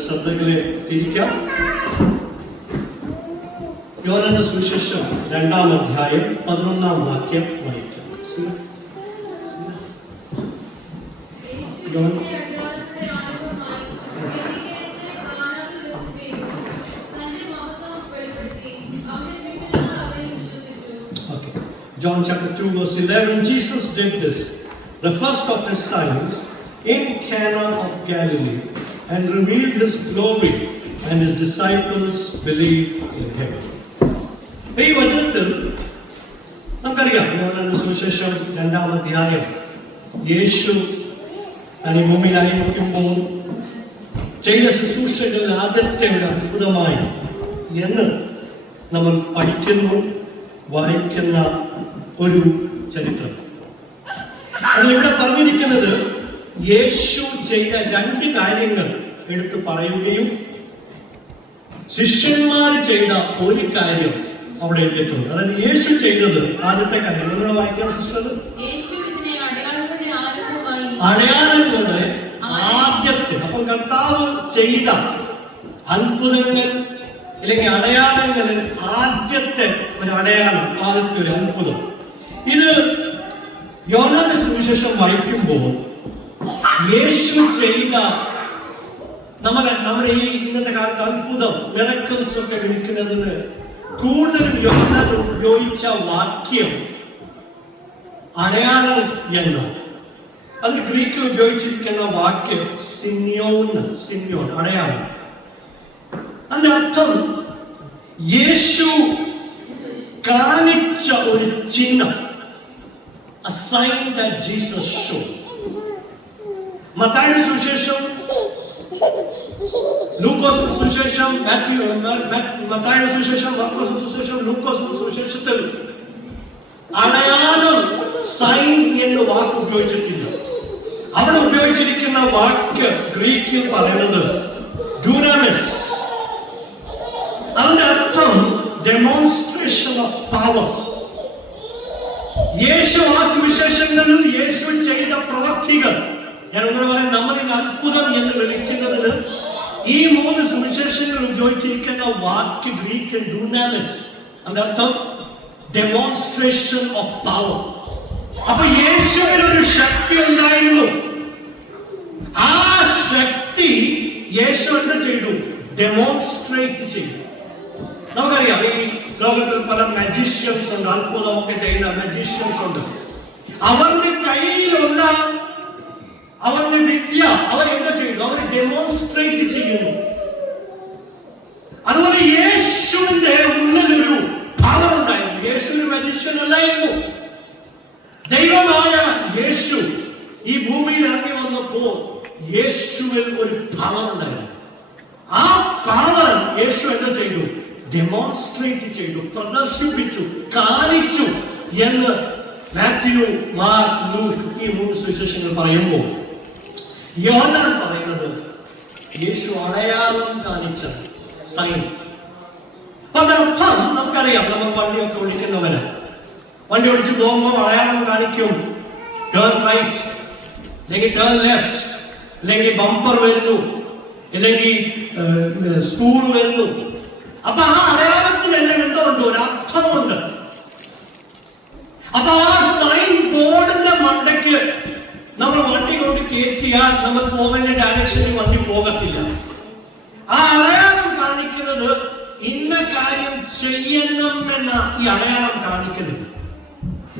ശ്രദ്ധകളെ തിരിക്കാം. യോഹന്നാന്റെ സുവിശേഷം 2-ാം അധ്യായം 11-ാം വാക്യം വായിക്കാം. John chapter 2 verse 11. Jesus did this, the first of his signs, in Cana of Galilee, and revealed his glory, and his disciples believed in him. ഈ വചനത്തിൽ നമുക്കറിയാം, യോഹന്നാന്റെ സുവിശേഷം 2-ാം അധ്യായം യേശു ഈ ഭൂമിയിലായിരിക്കുമ്പോൾ ചെയ്ത ശുശ്രൂഷകളിൽ ആദ്യത്തെ ഒരു അത്ഭുതമായി എന്ന് നമ്മൾ പഠിക്കുന്നു, വായിക്കുന്ന ഒരു ചരിത്രം. അതിലിവിടെ പറഞ്ഞിരിക്കുന്നത് യേശു ചെയ്ത 2 കാര്യങ്ങൾ എടുത്തു പറയുകയും ശിഷ്യന്മാർ ചെയ്ത ഒരു കാര്യം അവിടെ എഴുതിയിട്ടുണ്ട്. അതായത് യേശു ചെയ്തത് ആദ്യത്തെ കാര്യം നിങ്ങൾ വായിക്കാൻ ശ്രമിച്ചത് അടയാളങ്ങളുടെ ആദ്യത്തെ. അപ്പം കർത്താവ് ചെയ്ത അത്ഭുതങ്ങൾ അല്ലെങ്കിൽ അടയാളങ്ങളിൽ ആദ്യത്തെ ഒരു അടയാളം, ആദ്യത്തെ ഒരു അത്ഭുതം. ഇത് യോഹന്നാന്റെ സുവിശേഷം വായിക്കുമ്പോൾ യേശു ചെയ്ത നമ്മുടെ ഈ ഇന്നത്തെ കാലത്ത് അത്ഭുതം, മിറക്കിൾസ് ഒക്കെ വിളിക്കുന്നതിന് കൂടുതലും യോഹന്നാൻ ഉപയോഗിച്ച വാക്യം അടയാളം എന്ന്. അത് ഗ്രീക്കിൽ ഉപയോഗിച്ചിരിക്കുന്ന വാക്യം സിമിയോൻ, അടയാളം. അതിന്റെ അർത്ഥം യേശു കാണിച്ച ഒരു ചിഹ്നം, a sign that Jesus showed. മത്തായിയുടെ സുവിശേഷം, ലൂക്കോസിന്റെ സുവിശേഷം, മത്തായിയുടെ സുവിശേഷം, മാർക്കോസിന്റെ സുവിശേഷം, ലൂക്കോസിന്റെ സുവിശേഷത്തിൽ അടയാളം, സൈൻ എന്ന് വാക്ക് ഉപയോഗിച്ചിട്ടില്ല. അവിടെ ഉപയോഗിച്ചിരിക്കുന്ന വാക്ക് ഗ്രീക്കിൽ പറയുന്നത് ഡ്യൂനാമിസ്. അതിന്റെ അർത്ഥം ഡെമോൺസ്ട്രേഷൻ ഓഫ് പവർ. യേശു ആ സുവിശേഷങ്ങളിൽ യേശു ചെയ്ത പ്രവൃത്തികൾ, ഞാൻ ഒന്നും പറയാം, നമ്മൾ ഇത് അത്ഭുതം എന്ന് വിളിക്കുന്നതിന് ഈ 3 സുവിശേഷങ്ങൾ ഉപയോഗിച്ചിരിക്കുന്ന വാക്ക് ഗ്രീക്കിൽ ഡ്യൂനാമിസ്. അതിന്റെ അർത്ഥം ഡെമോൺസ്ട്രേഷൻ ഓഫ് പവർ. അപ്പൊ യേശുവിൽ ഒരു ശക്തി ഉണ്ടായിരുന്നു. ആ ശക്തി യേശു എന്ത് ചെയ്തു? ഡെമോൺസ്ട്രേറ്റ് ചെയ്തു. നമുക്കറിയാം, ഈ ലോകത്തിൽ പല മജീഷ്യൻസ് ഉണ്ട്, അത്ഭുതമൊക്കെ ചെയ്യുന്ന മജീഷ്യൻസ് ഉണ്ട്. അവരുടെ കയ്യിലുള്ള അവരുടെ വിദ്യ അവർ എന്താ ചെയ്തു? അവർ ഡെമോൺസ്ട്രേറ്റ് ചെയ്യുന്നു. അതുപോലെ യേശുവിന്റെ ഉള്ളിലൊരു പവർ ഉണ്ടായിരുന്നു. യേശു ഒരു മജീഷ്യൻ അല്ലായിരുന്നു. ദൈവമായ യേശു ഈ ഭൂമിയിൽ ഇറങ്ങി വന്നപ്പോൾ യേശുവിൽ ഒരു പവർ ഉണ്ടായിരുന്നു. ആ പവർ യേശു എന്താ ചെയ്തു? ഡെമോൺസ്ട്രേറ്റ് ചെയ്തു, പ്രദർശിപ്പിച്ചു, കാണിച്ചു എന്ന് മാത്യു, മാർക്ക്, ലൂക്ക് ഈ 3 സുവിശേഷങ്ങൾ പറയുമ്പോൾ യോഹന്നാൻ പറയുന്നത് യേശു അടയാളം കാണിച്ച സൈൻ. അർത്ഥം നമുക്കറിയാം, നമ്മൾ വണ്ടിയൊക്കെ ഓടിക്കുന്നവന് വണ്ടി ഓടിച്ച് പോകുമ്പോൾ അടയാളം കാണിക്കും. ടേൺ റൈറ്റ്, അല്ലെങ്കിൽ ടേൺ ലെഫ്റ്റ്, അല്ലെങ്കിൽ ബമ്പർ വരുന്നു, അല്ലെങ്കിൽ സ്കൂൾ വരുന്നു. അപ്പൊ ആ അടയാളത്തിൽ എല്ലാം എന്തോ ഉണ്ട്, ഒരു അർത്ഥമുണ്ട്. അപ്പൊ ആ സൈൻ ബോർഡിന്റെ മണ്ടയ്ക്ക് നമ്മൾ വണ്ടി കൊണ്ട് കയറ്റിയാൽ നമ്മൾ പോകേണ്ട ഡയറക്ഷനിൽ വണ്ടി പോകത്തില്ല. ആ അടയാളം കാണിക്കുന്നത് ഇന്ന കാര്യം ചെയ്യണം എന്ന ഈ അടയാളം കാണിക്കുന്നത്.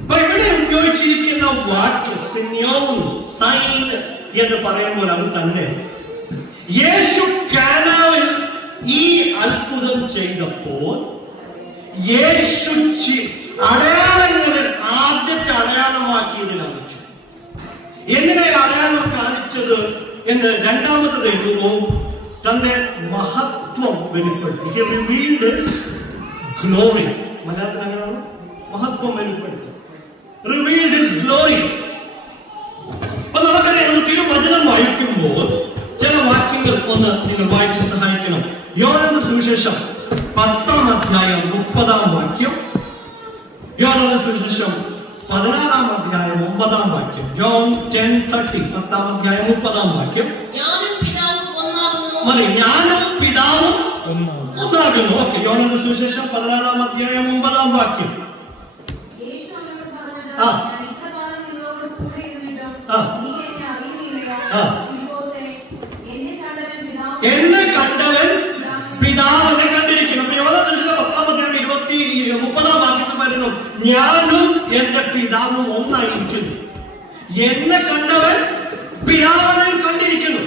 അപ്പൊ ഇവിടെ ഉപയോഗിച്ചിരിക്കുന്ന വാക്ക് സിമിയോൻ, സൈൻ എന്ന് പറയുമ്പോൾ അത് തന്നെ യേശു കാനാവിൽ ഈ അത്ഭുതം ചെയ്തപ്പോൾ യേശു അടയാളങ്ങളിൽ ആദ്യത്തെ അടയാളമാക്കിയത് കാണിച്ചു. എങ്ങനെ അടയാളം കാണിച്ചത് എന്ന് രണ്ടാമത്തത് എഴുതുന്നു. തന്റെ മഹത്വം വെളിപ്പെടുത്തി. He revealed his glory. മലയാളത്തിൽ അങ്ങനെയാണ്, മഹത്വം വെളിപ്പെടുത്തി. Revealed his glory. അപ്പൊ നമുക്കറിയാം, തിരുവചനം വായിക്കുമ്പോൾ ചില വാക്യങ്ങൾ ഒന്ന് നിങ്ങൾ വായിച്ച് സഹായിക്കണം. യോഹന്നാന്റെ സുവിശേഷം 10-ാം അധ്യായം 30-ാം വാക്യം, യോഹന്നാന്റെ സുവിശേഷം 16-ാം അധ്യായം 9-ാം വാക്യം, ജോൺ 10:30, 10-ാം അധ്യായം 30-ാം വാക്യം. ഞാനും പിതാവും ഒന്നാകുന്നു മതി. ഞാനും പിതാവും ഒന്നാകുന്നു. ഓക്കെ, യോഹന്നാന്റെ സുവിശേഷം 16-ാം അധ്യായം 9-ാം വാക്യം. എന്നെ കണ്ടവൻ പിതാവിനെ കണ്ടിരിക്കുന്നു. അപ്പൊ യോഹന്നാന്റെ സുവിശേഷം 10-ാം അധ്യായം 30-ാം വാക്യത്തിൽ പറയുന്നു, ഞാനും എന്റെ പിതാവും ഒന്നായിരിക്കുന്നു. എന്നെ കണ്ടവൻ പിതാവിനെ കണ്ടിരിക്കുന്നു.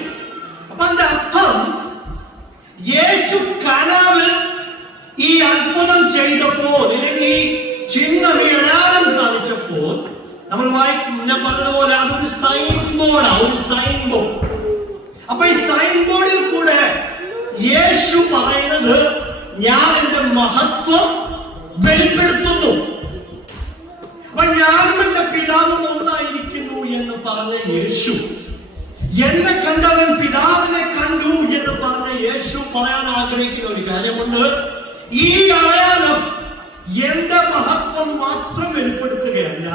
അപ്പൊ അതിന്റെ അർത്ഥം, യേശു കനാവിൽ ഈ അത്ഭുതം ചെയ്തപ്പോൾ, അല്ലെങ്കിൽ ഈ ചിഹ്നം, ഈ അടയാളം കാണിച്ചപ്പോൾ, ഞാൻ പറഞ്ഞതുപോലെ അതൊരു സൈൻ ബോർഡാണ്, ഒരു സൈൻ ബോർഡ്. അപ്പൊ ഈ സൈൻ ബോർഡിൽ കൂടെ യേശു പറയുന്നത്, ഞാൻ എന്റെ മഹത്വം വെളിപ്പെടുത്തുന്നു. അപ്പൊ ഞാനും എന്റെ പിതാവും ഒന്നായിരിക്കുന്നു എന്ന് പറഞ്ഞ യേശു, എന്നെ കണ്ടവൻ പിതാവിനെ കണ്ടു എന്ന് പറഞ്ഞ യേശു പറയാൻ ആഗ്രഹിക്കുന്ന ഒരു കാര്യമുണ്ട്. ഈ അടയാളം എന്റെ മഹത്വം മാത്രം വെളിപ്പെടുത്തുകയല്ല,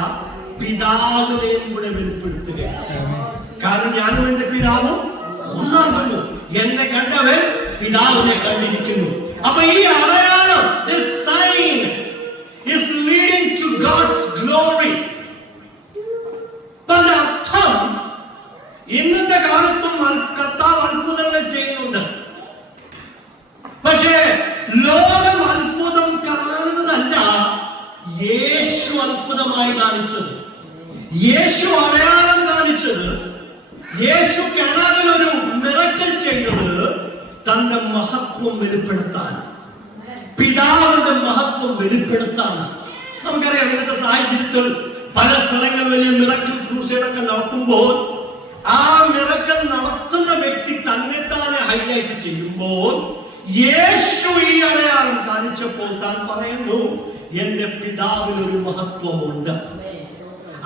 പിതാവിനെയും കൂടെ വെളിപ്പെടുത്തുകയാണ്. കാരണം ഞാനും എന്റെ പിതാവും ഒന്നാകുന്നു. എന്നെ കണ്ടവൻ പിതാവിനെ കണ്ടിരിക്കുന്നു. അപ്പൊ ഈ അടയാളം, this sign is leading to God's glory. അതിന്റെ അർത്ഥം, ഇന്നത്തെ കാലത്തും കർത്താവ് അത്ഭുതങ്ങൾ ചെയ്യുന്നുണ്ട്. പക്ഷേ ലോകം അത്ഭുതം കാണുന്നതല്ല യേശു അത്ഭുതമായി കാണിച്ചത്, യേശു അടയാളം കാണിച്ചത്, യേശു കനാവിൽ ഒരു മിറക്കിൾ ചെയ്തത് തന്റെ മഹത്വം വെളിപ്പെടുത്താൻ, പിതാവിന്റെ മഹത്വം വെളിപ്പെടുത്താൻ. നമുക്കറിയാം, ഇന്നത്തെ സാഹചര്യത്തിൽ പല സ്ഥലങ്ങളിൽ വലിയ മിറക്കിൾ ക്രൂസേഡൊക്കെ നടത്തുമ്പോൾ ആ മിറക്കിൾ നടത്തുന്ന വ്യക്തി തന്നെത്താനെ ഹൈലൈറ്റ് ചെയ്യുമ്പോൾ, യേശു ഈ അടയാളം കാണിച്ചപ്പോൾ താൻ പറയുന്നു, എന്റെ പിതാവിൽ ഒരു മഹത്വമുണ്ട്.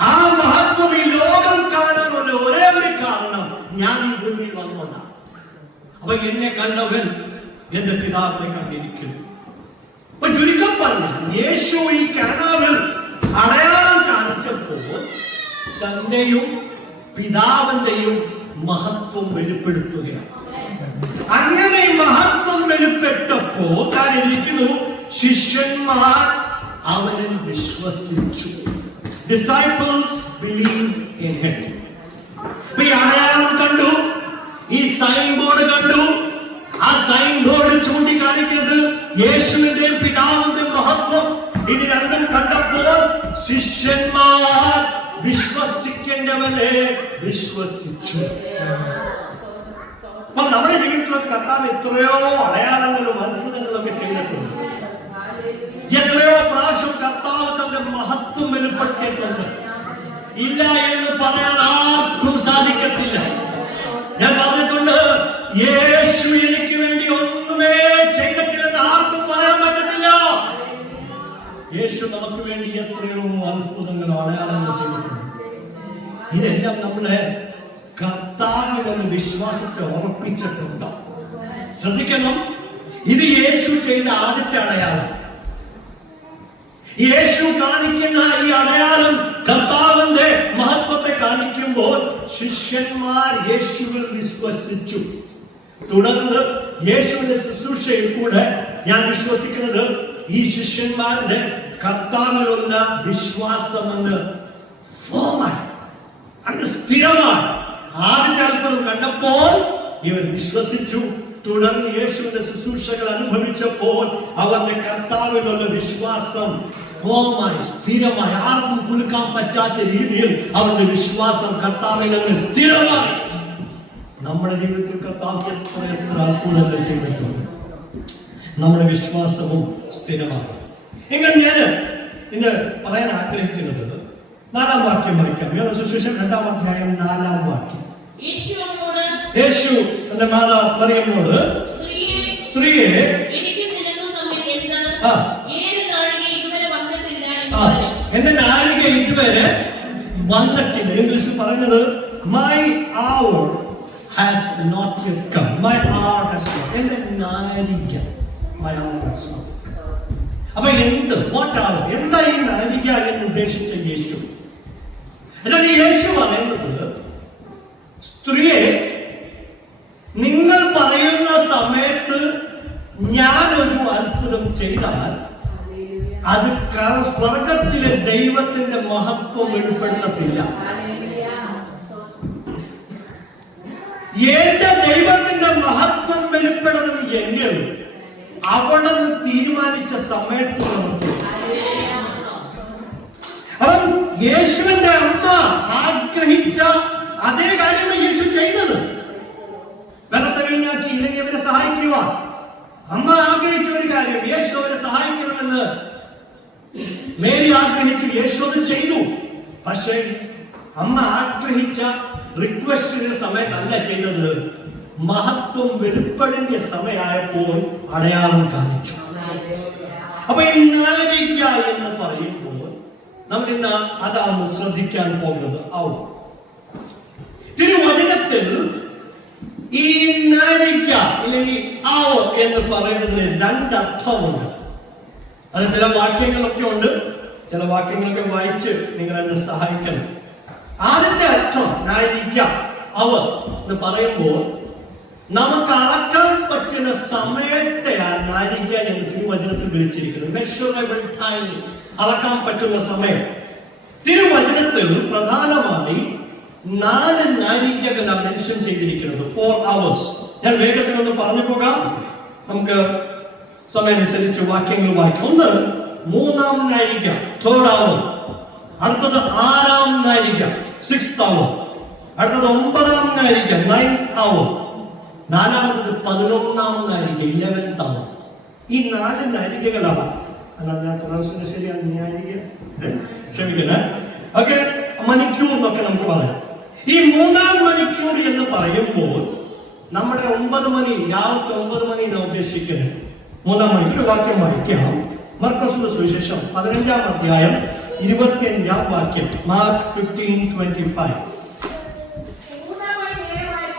ആ മഹത്വം ഈ ലോകം കാണാനുള്ള ഒരേ ഒരു കാരണം, ഞാൻ ഈ ഭൂമിയിൽ വന്നോണ്ടാണ്. അപ്പൊ എന്നെ കണ്ടവൻ എന്റെ പിതാവിനെ കണ്ടിരിക്കുന്നു. അപ്പൊ ചുരുക്കം പറഞ്ഞാൽ, യേശു ഈ കനാവിൽ അടയാളം കാണിച്ചപ്പോൾ തന്റെയും പിതാവിന്റെയും മഹത്വം വെളിപ്പെടുത്തുകയാണ്. അങ്ങനെ മഹത്വം വെളിപ്പെട്ടപ്പോൾ താൻ ഇരിക്കുന്നു, ശിഷ്യന്മാർ അവനിൽ വിശ്വസിച്ചു. Disciples believed in him. ഈ അടയാളം കണ്ടു, ഈ സൈൻ ബോർഡ് കണ്ടു. ആ സൈൻ ബോർഡ് ചൂണ്ടിക്കാണിക്കുന്നത് യേശുവിന്റെയും പിതാവിന്റെയും മഹത്വം. ഇത് രണ്ടും കണ്ടപ്പോൾ ശിഷ്യന്മാർ വിശ്വസിക്കേണ്ടവനെ വിശ്വസിച്ചു. അപ്പൊ നമ്മുടെ ജീവിതത്തിലൊക്കെ കർത്താവ് എത്രയോ അടയാളങ്ങളും അത്ഭുതങ്ങളും ഒക്കെ ചെയ്തിട്ടുണ്ട്. എത്രയോ പ്രാവശ്യം കർത്താവ് തന്റെ മഹത്വം വെളിപ്പെടുത്തിയിട്ടുണ്ട്. ഇല്ല എന്ന് പറയാൻ ആർക്കും സാധിക്കത്തില്ല. ഞാൻ പറഞ്ഞിട്ടുണ്ട്, യേശു എനിക്ക് വേണ്ടി ഒന്നുമേ ചെയ്തിട്ടില്ലെന്ന് ആർക്കും പറയാൻ പറ്റത്തില്ല. യേശു നമുക്ക് വേണ്ടി എത്രയോ അത്ഭുതങ്ങളും അടയാളങ്ങളും ചെയ്തിട്ടുണ്ട്. ഇതെല്ലാം നമ്മളെ കർത്താവിലുള്ള വിശ്വാസത്തെ ഉറപ്പിച്ചിട്ടുണ്ട്. ശ്രദ്ധിക്കണം, ഇത് യേശു ചെയ്ത ആദ്യത്തെ അടയാളം. യേശു കാണിക്കുന്ന ഈ അടയാളം കർത്താവിന്റെ മഹത്വത്തെ കാണിക്കുമ്പോൾ ശിഷ്യന്മാർ യേശുവിൽ വിശ്വസിച്ചു. തുടർന്ന് യേശുവിന്റെ ശുശ്രൂഷയിൽ കൂടെ ഞാൻ വിശ്വസിക്കുന്നത്, ഈ ശിഷ്യന്മാരുടെ കർത്താവിലുള്ള വിശ്വാസമെന്ന് ഫോമായി, അത് സ്ഥിരമായി. ആദ്യത്തെ അത്ഭുതം കണ്ടപ്പോൾ ഇവർ വിശ്വസിച്ചു. തുടർന്ന് യേശുവിന്റെ ശുശ്രൂഷകൾ അനുഭവിച്ചപ്പോൾ അവരുടെ കർത്താവിലുള്ള വിശ്വാസം ഫോമായി, സ്ഥിരമായി, ആർക്കും കുലുക്കാൻ പറ്റാത്ത രീതിയിൽ അവരുടെ വിശ്വാസം കർത്താവിലുള്ള സ്ഥിരമായി. നമ്മുടെ ജീവിതത്തിൽ കർത്താവ് എത്ര അത്ഭുതങ്ങൾ ചെയ്തിട്ടുണ്ട്. നമ്മുടെ വിശ്വാസവും സ്ഥിരമാണ്. എങ്കിൽ ഞാൻ ഇന്ന് പറയാൻ ആഗ്രഹിക്കുന്നത് 4-ാം വാക്യം വായിക്കാം. യോഹന്നാന്റെ സുവിശേഷം 2-ാം അധ്യായം 4-ാം വാക്യം. യേശു എന്റെ മാതാവ് മറിയമ്മോട്, സ്ത്രീയെ എന്റെ നാഴിക ഇതുവരെ വന്നിട്ടില്ല. ഇംഗ്ലീഷിൽ പറയുന്നത്, my hour has not yet come. My hour has not. എന്റെ നാഴിക, my hour has not. അപ്പൊ എന്ത്, വാട്ട് hour, എന്താ ഈ നാഴിക എന്ന് ഉദ്ദേശിച്ച യേശു? എന്നാൽ ഈ യേശു പറയുന്നത്, സ്ത്രീയെ, നിങ്ങൾ പറയുന്ന ഞാനൊരു അത്ഭുതം ചെയ്താൽ അത് സ്വർഗത്തിലെ ദൈവത്തിന്റെ മഹത്വം വെളിപ്പെടുത്തത്തില്ല. എന്റെ ദൈവത്തിന്റെ മഹത്വം വെളിപ്പെടണം എങ്കിൽ അവളെന്ന് തീരുമാനിച്ച സമയത്ത് അവൻ യേശുവിന്റെ അമ്മ ആഗ്രഹിച്ച അതേ കാര്യമാണ് യേശു ചെയ്തത്. വെള്ളത്തവിഞ്ഞാക്കി ഇല്ലെങ്കിൽ അവരെ സഹായിക്കുക. അമ്മ ആഗ്രഹിച്ച ഒരു കാര്യം, യേശു അവരെ സഹായിക്കണമെന്ന് മേരി ആഗ്രഹിച്ചു. യേശു അത് ചെയ്തു. പക്ഷേ അമ്മ ആഗ്രഹിച്ച റിക്വസ്റ്റിന്റെ സമയത്തല്ല ചെയ്തത്. മഹത്വം വെളിപ്പെടേണ്ട സമയമായപ്പോൾ അടയാളം കാണിച്ചു. അപ്പൊ നാഴിക എന്ന് പറയുമ്പോൾ നമ്മൾ ഇന്ന് അതാണ് ശ്രദ്ധിക്കാൻ പോകുന്നത്. തിരുവചനത്തിൽ ഈ നാഴിക ഇല്ലെങ്കിൽ എന്ന് പറയുന്നതിന് രണ്ടർത്ഥമുണ്ട്. അത് ചില വാക്യങ്ങളൊക്കെ ഉണ്ട്. ചില വാക്യങ്ങളൊക്കെ വായിച്ച് നിങ്ങൾ എന്നെ സഹായിക്കണം. ആദ്യത്തെ അർത്ഥം നാഴിക എന്ന് പറയുമ്പോൾ നമുക്ക് അളക്കാൻ പറ്റുന്ന സമയത്തെ ആ നാഴിക എന്ന് തിരുവചനത്തിൽ വിളിച്ചിരിക്കുന്നത്. മെഷറബിൾ ടൈം, അളക്കാൻ പറ്റുന്ന സമയം. തിരുവചനത്തിൽ പ്രധാനമായി 4 നാഴികകളാണ് മെൻഷൻ ചെയ്തിരിക്കുന്നത്. 4 hours. ഞാൻ വേഗത്തിൽ ഒന്ന് പറഞ്ഞു പോകാം, നമുക്ക് സമയമനുസരിച്ച് വാക്യങ്ങൾ വായിക്കാം. ഒന്ന് 3-ാം നാഴിക, 3rd hour. അടുത്തത് 6-ാം നാഴിക, 6th hour. അടുത്തത് 9-ാം നാഴിക, 9th hour. 4-ാമത് 11-ാം നാഴിക, 11th hour. ഈ 4 നാഴികകളാണ്. ശരിയാണ്, ക്ഷമിക്കണേ. ഓക്കെ, മണിക്കൂർ എന്നൊക്കെ നമുക്ക് പറയാം. ഈ 3-ാം മണിക്കൂർ എന്ന് പറയുമ്പോൾ നമ്മുടെ 9 മണി, രാവിലത്തെ 9 മണി നാം ഉദ്ദേശിക്കുന്നത്. 3-ാം മണിക്കൂർ. വാക്യം വായിക്കാം. മർക്കോസിന്റെ സുവിശേഷം 15-ാം അധ്യായം 25-ാം വാക്യം. മാർക്ക് 15:25.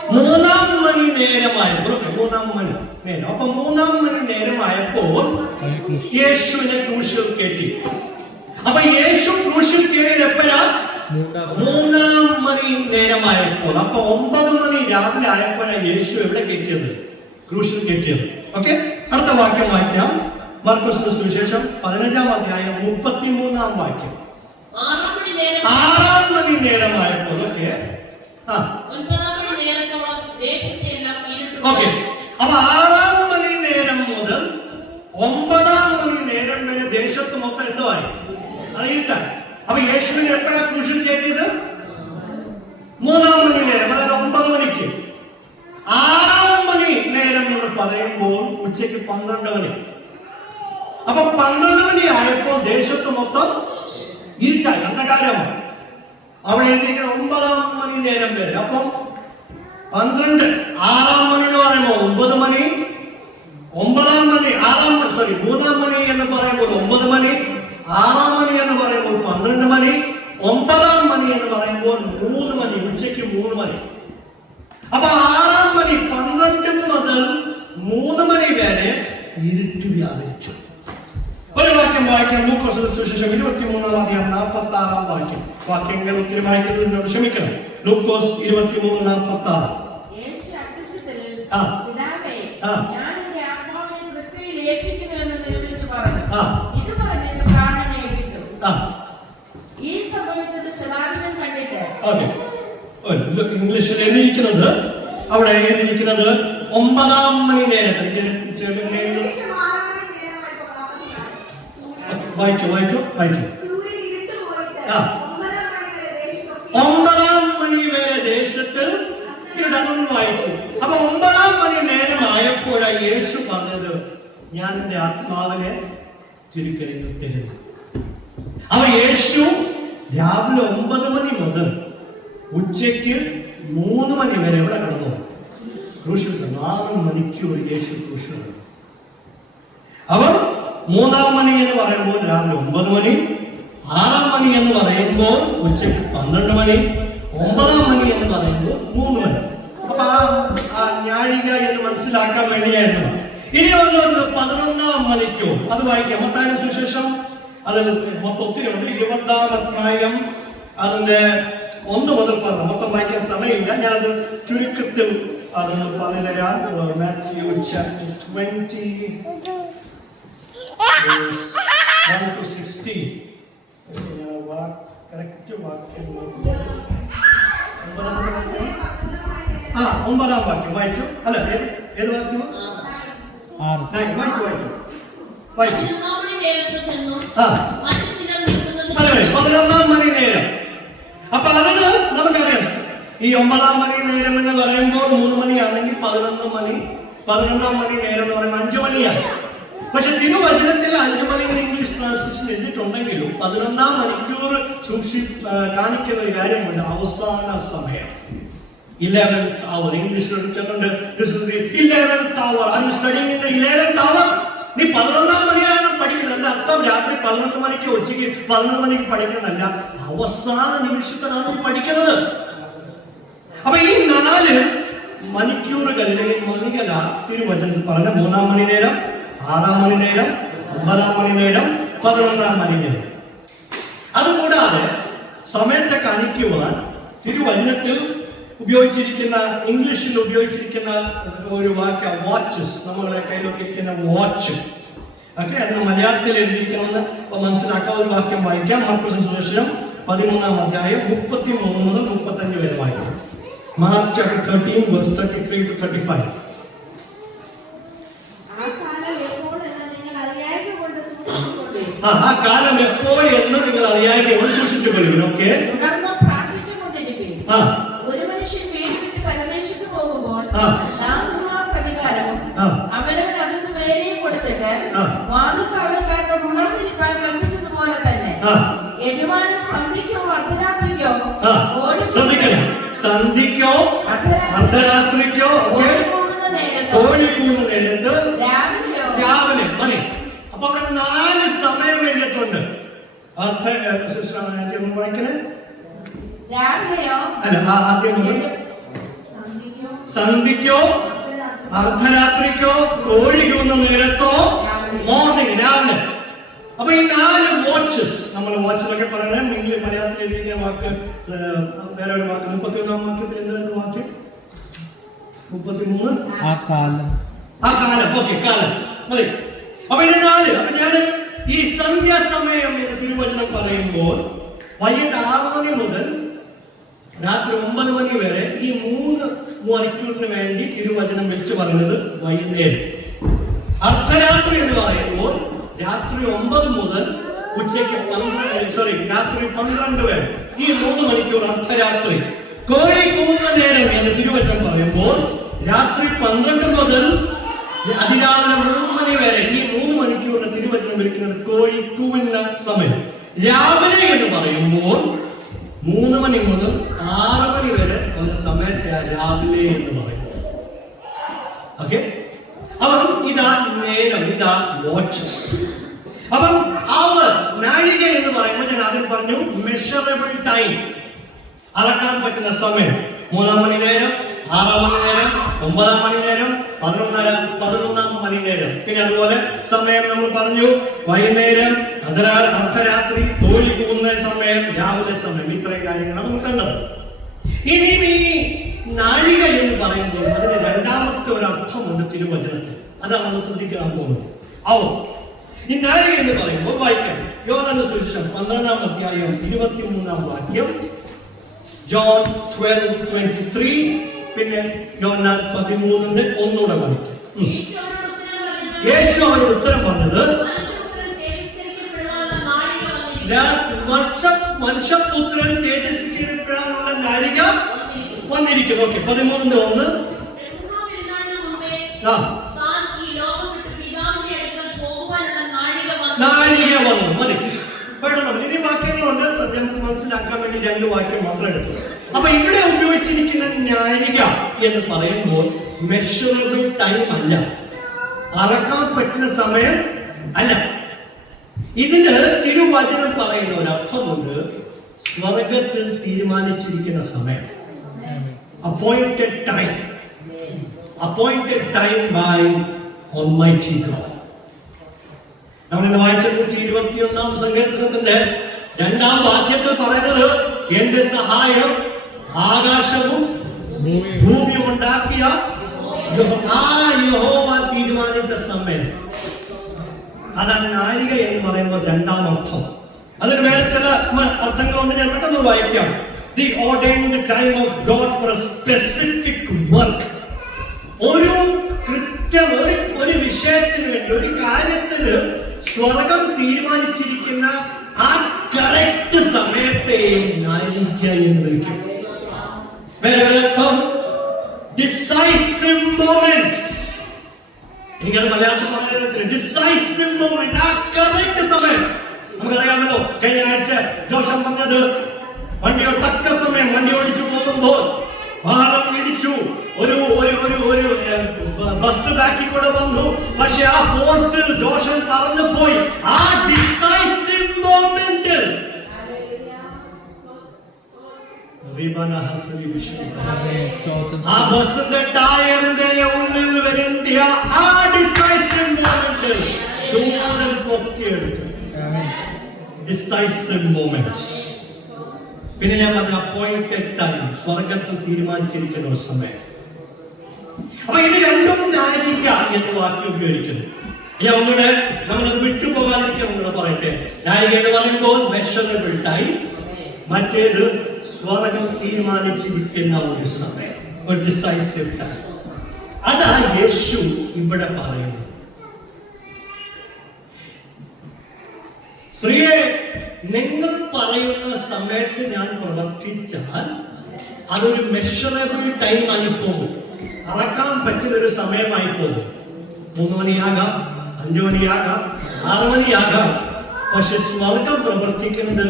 3-ാം മണി നേരമായപ്പോൾ, 3-ാം മണി നേരം. അപ്പൊ 3-ാം മണി നേരമായപ്പോൾ യേശുവിനെ ക്രൂശിൽ കയറ്റി. അപ്പൊ യേശു ക്രൂശിൽ കയറിയത് എപ്പോഴാ? 3-ാം മണി നേരമായപ്പോൾ. അപ്പൊ 9 മണി രാവിലെ ആയപ്പോഴാണ് യേശു എവിടെ കയറ്റിയത്? ക്രൂശിൽ കയറ്റിയത്. ഓക്കെ, അടുത്ത വാക്യം വായിക്കാം. മർക്കോസിന്റെ സുവിശേഷം 15-ാം അധ്യായം 33-ാം വാക്യം. 6-ാം മണി നേരമായപ്പോൾ. Okay, okay. അപ്പൊ 6-ാം മണി നേരം മുതൽ 9-ാം മണി നേരം വരെ ദേശത്ത് മൊത്തം എന്തോ ആയി? അറിയിട്ടാണ്. അപ്പൊ യേശുവിനെ എപ്പോഴാണ് ക്രൂശിൽ കയറ്റിയത്? 3-ാം മണി നേരം, അതായത് 9 മണിക്ക്. 6-ാം മണി നേരം എന്ന് പറയുമ്പോൾ ഉച്ചയ്ക്ക് 12 മണി. അപ്പൊ 12 മണി ആയപ്പോൾ ദേശത്ത് മൊത്തം ഇരുട്ടായി, അന്ധകാരമാണ്. അവിടെ എഴുതിയിരിക്കുന്ന 9-ാം മണി നേരം വരെ. അപ്പം 12, 6-ാം മണി എന്ന് പറയുമ്പോൾ 9 മണി, 9-ാം മണി, 3-ാം മണി എന്ന് പറയുമ്പോൾ 9 മണി, 6-ാം മണി എന്ന് പറയുമ്പോൾ 12 മണി, 9-ാം മണി എന്ന് പറയുമ്പോൾ 3 മണി, ഉച്ചയ്ക്ക് 3 മണി. അപ്പൊ 6-ാം മണി 12 മുതൽ 3 മണി വരെ ഇരുട്ട് വ്യാപിച്ചു. ഒരു വാക്യം വായിക്കാം. ലൂക്കോസിന്റെ സുവിശേഷം 23-ാം അധ്യായം 46-ാം വാക്യം. വാക്യങ്ങൾ ഒത്തിരി വായിക്കുന്നതിനോട് ക്ഷമിക്കണം. ലൂക്കോസ് 23:46. ഇംഗ്ലീഷിൽ എഴുതിയിരിക്കുന്നത്, അവിടെ എഴുതിയിരിക്കുന്നത് 9-ാം മണി നേരത്തിൽ. വായിച്ചു 9-ാം മണി വരെ ദേശത്ത് ഇടമെന്ന് വായിച്ചു. അപ്പൊ 9-ാം മണി നേരമായപ്പോഴാണ് യേശു പറഞ്ഞത്, ഞാൻ എന്റെ ആത്മാവിനെ ചുരുക്കരുത് തരുന്നു. അപ്പൊ യേശു രാവിലെ 9 മണി മുതൽ ഉച്ചയ്ക്ക് 3 മണി വരെ എവിടെ കിടന്നു? ക്രൂശിൽ. 4 മണിക്കൂർ യേശു ക്രൂശിൽ. അവർ 3-ാം മണി എന്ന് പറയുമ്പോൾ രാവിലെ 9 മണി, 6-ാം മണി എന്ന് പറയുമ്പോൾ ഉച്ചയ്ക്ക് 12 മണി, 9-ാം മണി എന്ന് പറയുമ്പോൾ 3 മണി. അപ്പൊ ആ ഞാഴിക എന്ന് മനസ്സിലാക്കാൻ വേണ്ടിയായിരുന്നു. ഇനി ഒന്ന് 11-ാം മണിക്കൂർ, അത് വായിക്കാം. മത്തായിയുടെ സുവിശേഷം, അത് മൊത്തം ഒത്തിരി ഉണ്ട്. 20-ാം അധ്യായം അതിന്റെ 1 മുതൽ 10. മൊത്തം വായിക്കാൻ സമയമില്ല, ഞാനത് ചുരുക്കത്തിൽ അതൊന്ന് പറഞ്ഞു തരാം. Matthew chapter 20 1 to 16. കറക്റ്റ് വാക്യം 9-ാം വാക്യം വായിച്ചു. അല്ല, ഏത് വാക്യമാണ്? വായിച്ചു 11-ാം മണി നേരം. അപ്പൊ അതിന് നമുക്കറിയാം, ഈ 9-ാം മണി നേരം എന്ന് പറയുമ്പോൾ 3 മണിയാണെങ്കിൽ 11 മണി, 11-ാം മണി നേരം എന്ന് പറയുമ്പോൾ 5 മണിയാണ്. പക്ഷെ തിരുവചനത്തിൽ 5 മണി ഇംഗ്ലീഷ് ട്രാൻസ്ലേഷൻ എഴുതിയിട്ടുണ്ടെങ്കിലും 11-ാം മണിക്കൂർ കാണിക്കുന്ന ഒരു കാര്യമുണ്ട്, അവസാന സമയം. 11th hour. ഇംഗ്ലീഷിൽ എഴുതിയിട്ടുണ്ട്, 11th hour. Are you studying in the 11th hour? നീ 11-ാം മണിയാണ് പഠിക്കുന്നത്. അതിന്റെ അർത്ഥം രാത്രി 11 മണിക്ക് ഉച്ചയ്ക്ക് 11 മണിക്ക് പഠിക്കുന്നതല്ല, അവസാന നിമിഷത്തിലാണ് പഠിക്കുന്നത്. അപ്പൊ ഈ 4 മണിക്കൂറുകളിലെ മണികല തിരുവചനത്തിൽ പറഞ്ഞ 3-ാം മണി നേരം, 6-ാം മണി നേരം, 9-ാം മണി നേരം, 11-ാം മണി നേരം. അതുകൂടാതെ സമയത്തെ കാണിക്കുവാൻ തിരുവചനത്തിൽ ഉപയോഗിച്ചിരിക്കുന്ന, ഇംഗ്ലീഷിൽ ഉപയോഗിച്ചിരിക്കുന്ന ഒരു വാക്യ വാച്ചസ്, നമ്മുടെ കയ്യിലൊക്കെ ഇരിക്കുന്ന വാച്ച് ഒക്കെ, അതിന് മലയാളത്തിൽ എഴുതിയിരിക്കണമെന്ന് മനസ്സിലാക്കാൻ ഒരു വാക്യം വായിക്കാം. മാർക്കോസ് സുവിശേഷം 13-ാം അധ്യായം 33 മുതൽ 35 വരെ വായിക്കാം. Mark chapter 13 verse 33 to 35. ആ കാലം എപ്പോൾ എന്ന് നിങ്ങൾ അറിയാതെ സൂക്ഷിച്ചു കൊള്ളുന്നു. ഓക്കെ, ഒരു മനുഷ്യൻ വീട് വിട്ട് പരദേശത്ത് പോകുമ്പോൾ ദാസന്മാർക്ക് അധികാരവും അവനവൻ അതിന് വേലയും കൊടുത്തിട്ട് വാതിൽക്കാവൽക്കാരോട് ഉണർന്നിരിക്കാൻ കൽപ്പിച്ചതുപോലെ തന്നെ യജമാനൻ സന്ധ്യയ്ക്കോ അർദ്ധരാത്രിക്കോ അർദ്ധരാത്രിക്കോ കോഴി കൂടുന്ന നേരത്ത് രാവിലെ മതി. അപ്പൊ അവിടെ 4 സമയം എഴുതിയിട്ടുണ്ട്. വായിക്കണേ, സന്ധ്യക്കോ അർദ്ധരാത്രിക്കോ കോഴി കൂടുന്ന നേരത്തോ മോർണിംഗ് രാവിലെ. അപ്പൊ ഈ 4 വാച്ചസ്, നമ്മൾ വാച്ച് എന്നൊക്കെ പറയണേ, ഇംഗ്ലീഷ് മലയാളത്തിൽ എഴുതിയ വാക്ക് വേറെ ഒരു വാക്ക്. 31-ാം വാക്യത്തിൽ എന്തായിരുന്നു വാക്യം? 33 ആ കാലം. ഓക്കെ, കാലം മതി. അപ്പൊ ഇത് 4. അപ്പൊ ഞാൻ ഈ സന്ധ്യാസമയം തിരുവചനം പറയുമ്പോൾ വൈകിട്ട് 6 മണി മുതൽ രാത്രി 9 മണി വരെ ഈ 3 മണിക്കൂറിന് വേണ്ടി തിരുവചനം വെച്ച് പറഞ്ഞത് വൈകുന്നേരം. അർദ്ധരാത്രി എന്ന് പറയുമ്പോൾ രാത്രി 9 മുതൽ ഉച്ചയ്ക്ക് രാത്രി 12 വരെ ഈ 3 മണിക്കൂർ അർദ്ധരാത്രി. കോഴി കൂവുന്ന നേരം എന്ന് തിരുവചനം പറയുമ്പോൾ രാത്രി 12 മുതൽ അതിരാവിലെ 3 മണി വരെ ഈ 3 മണിക്കൂറിന് തിരുവചനം വിളിക്കുന്നത് കോഴി കൂവുന്ന സമയം. രാവിലെ എന്ന് പറയുമ്പോൾ 3 മണി മുതൽ 6 മണി വരെ ഉള്ള സമയത്തെ രാവിലെ എന്ന് പറയുന്നത്. ഓക്കെ, അപ്പം ഇതാ നേരം, ഇതാ വാച്ചസ്. അപ്പം അവർ നാഴിക എന്ന് പറയുമ്പോൾ ഞാൻ ആദ്യം പറഞ്ഞു മെഷറബിൾ ടൈം, അളക്കാൻ പറ്റുന്ന സമയം. 3-ാം മണി നേരം, 6-ാം മണി നേരം, 9-ാം മണി നേരം, 11-ാം മണി നേരം. പിന്നെ അതുപോലെ സമയം നമ്മൾ പറഞ്ഞു വൈകുന്നേരം, അർദ്ധരാത്രി, കോഴി കൂവുന്ന സമയം, രാവിലെ സമയം. ഇത്രയും കാര്യങ്ങളാണ് നമ്മൾ കണ്ടത്. ഇനി ഈ നാഴിക എന്ന് പറയുമ്പോൾ അതിന് 2ാമത്തെ ഒരു അർത്ഥമുണ്ട് തിരുവചനത്തിൽ. അതാണ് നമ്മൾ ശ്രദ്ധിക്കാൻ പോകുന്നത്. ഈ നാഴിക എന്ന് പറയുമ്പോൾ വായിക്കാം. യോഹന്നാന്റെ സുവിശേഷം 12-ാം അധ്യായം 23-ാം വാക്യം, ജോൺ 12:23. പിന്നെ യോഹന്നാൻ 13-ന്റെ 1 വായിക്കാം. യേശു അവരോട് ഉത്തരം പറഞ്ഞത്, മനുഷ്യപുത്രൻ തേജസ്കരിക്കപ്പെടാനുള്ള നാഴിക വന്നിരിക്കുന്നു. ഓക്കെ, 13-ന്റെ 1. നാഴിക വന്നു മതി. വേണം ഇനി വാക്യങ്ങളുണ്ട്, നമുക്ക് മനസ്സിലാക്കാൻ വേണ്ടി 2 വാക്യം മാത്രം എടുത്തു. അപ്പൊ ഇവിടെ ഉപയോഗിച്ചിരിക്കുന്ന നാഴിക എന്ന് പറയുമ്പോൾ മെഷറബിൾ ടൈം അല്ല, അളക്കാൻ പറ്റുന്ന സമയം അല്ല. ഇതിന് തിരുവചനം പറയുന്ന ഒരു അർത്ഥമുണ്ട്, സ്വർഗത്തിൽ തീരുമാനിച്ചിരിക്കുന്ന സമയം. Appointed time by almighty God. നമ്മളിന്ന് വായിച്ച 121-ാം സങ്കീർത്തനത്തിന്റെ 2-ാം വാക്യത്തിൽ പറയുന്നത്, എന്റെ സഹായം ആകാശവും ഭൂമി ഉണ്ടാക്കിയ ആ യഹോവ തീരുമാനിച്ച സമയം. അതാണ് നാഴിക എന്ന് പറയുമ്പോൾ രണ്ടാം അർത്ഥം. അതിന് വേറെ ചില അർത്ഥങ്ങളുണ്ട്, ഞാൻ പെട്ടെന്ന് വായിക്കാം. The ordained time of God for a specific work. ഒരു കൃത്യം ഒരു വിഷയത്തിന് വേണ്ടി, ഒരു കാര്യത്തിന് സ്വർഗം തീരുമാനിച്ചിരിക്കുന്ന ആ കറക്റ്റ് സമയത്തെയും നാഴിക എന്ന് വിളിക്കും. Decisive moment. എനിക്കത് മലയാളത്തിൽ പറയാൻ ഡിസൈസീവ് മൊമെന്റ്, ആ കറക്റ്റ് സമയം. നമുക്കറിയാമല്ലോ, കഴിഞ്ഞ ആഴ്ച ജോഷം പറഞ്ഞത് വണ്ടിയുടെ തക്ക സമയം. വണ്ടി ഓടിച്ചു പോകുമ്പോൾ വാഹനം ഇടിച്ചു, ഒരു ബസ് ബാക്കിൽ കൂടെ വന്നു. പക്ഷെ ആ ഫോഴ്സിൽ ജോഷൻ പറന്നു പോയി. ആ ഡിസൈസീവ് മൊമെന്റ് ആ ബസ്സിന്റെ ടയറിന്റെ ഉള്ളിൽ വരേണ്ട ആ ഡിസൈസീവ് മൊമെന്റ് ദൂരം പൊക്കിയെടുത്തു. Decisive moment. പിന്നെ ഞാൻ പറഞ്ഞ അപ്പോയിന്റഡ് ടൈം, സ്വർഗത്തിൽ തീരുമാനിച്ചിരിക്കുന്ന ഒരു സമയം. അപ്പൊ ഇത് രണ്ടും നാഴിക എന്ന് വാക്യം ഉപയോഗിക്കുന്നു. ഞാൻ ഒന്നുകൂടെ നമ്മളത് വിട്ടുപോകാതിരിക്കാൻ ഒന്നുകൂടെ പറയട്ടെ. നാഴിക എന്ന് പറയുമ്പോൾ മെഷറബിൾ ടൈം, മറ്റേത് സ്വർഗം തീരുമാനിച്ചിരിക്കുന്ന ഒരു സമയം, ഒരു ഡിസൈസീവ് ടൈം. അതാ യേശു ഇവിടെ പറയുന്നത്. സ്ത്രീയെ, നിങ്ങൾ പറയുന്ന സമയത്ത് ഞാൻ പ്രവർത്തിച്ചാൽ അതൊരു മെഷറബിൾ ടൈം ആയി പോകും, അളക്കാൻ പറ്റുന്ന ഒരു സമയമായി പോകും. 3 മണിയാകാം, 5 മണിയാകാം, 6 മണിയാകാം. പക്ഷെ സ്വർഗം പ്രവർത്തിക്കുന്നത്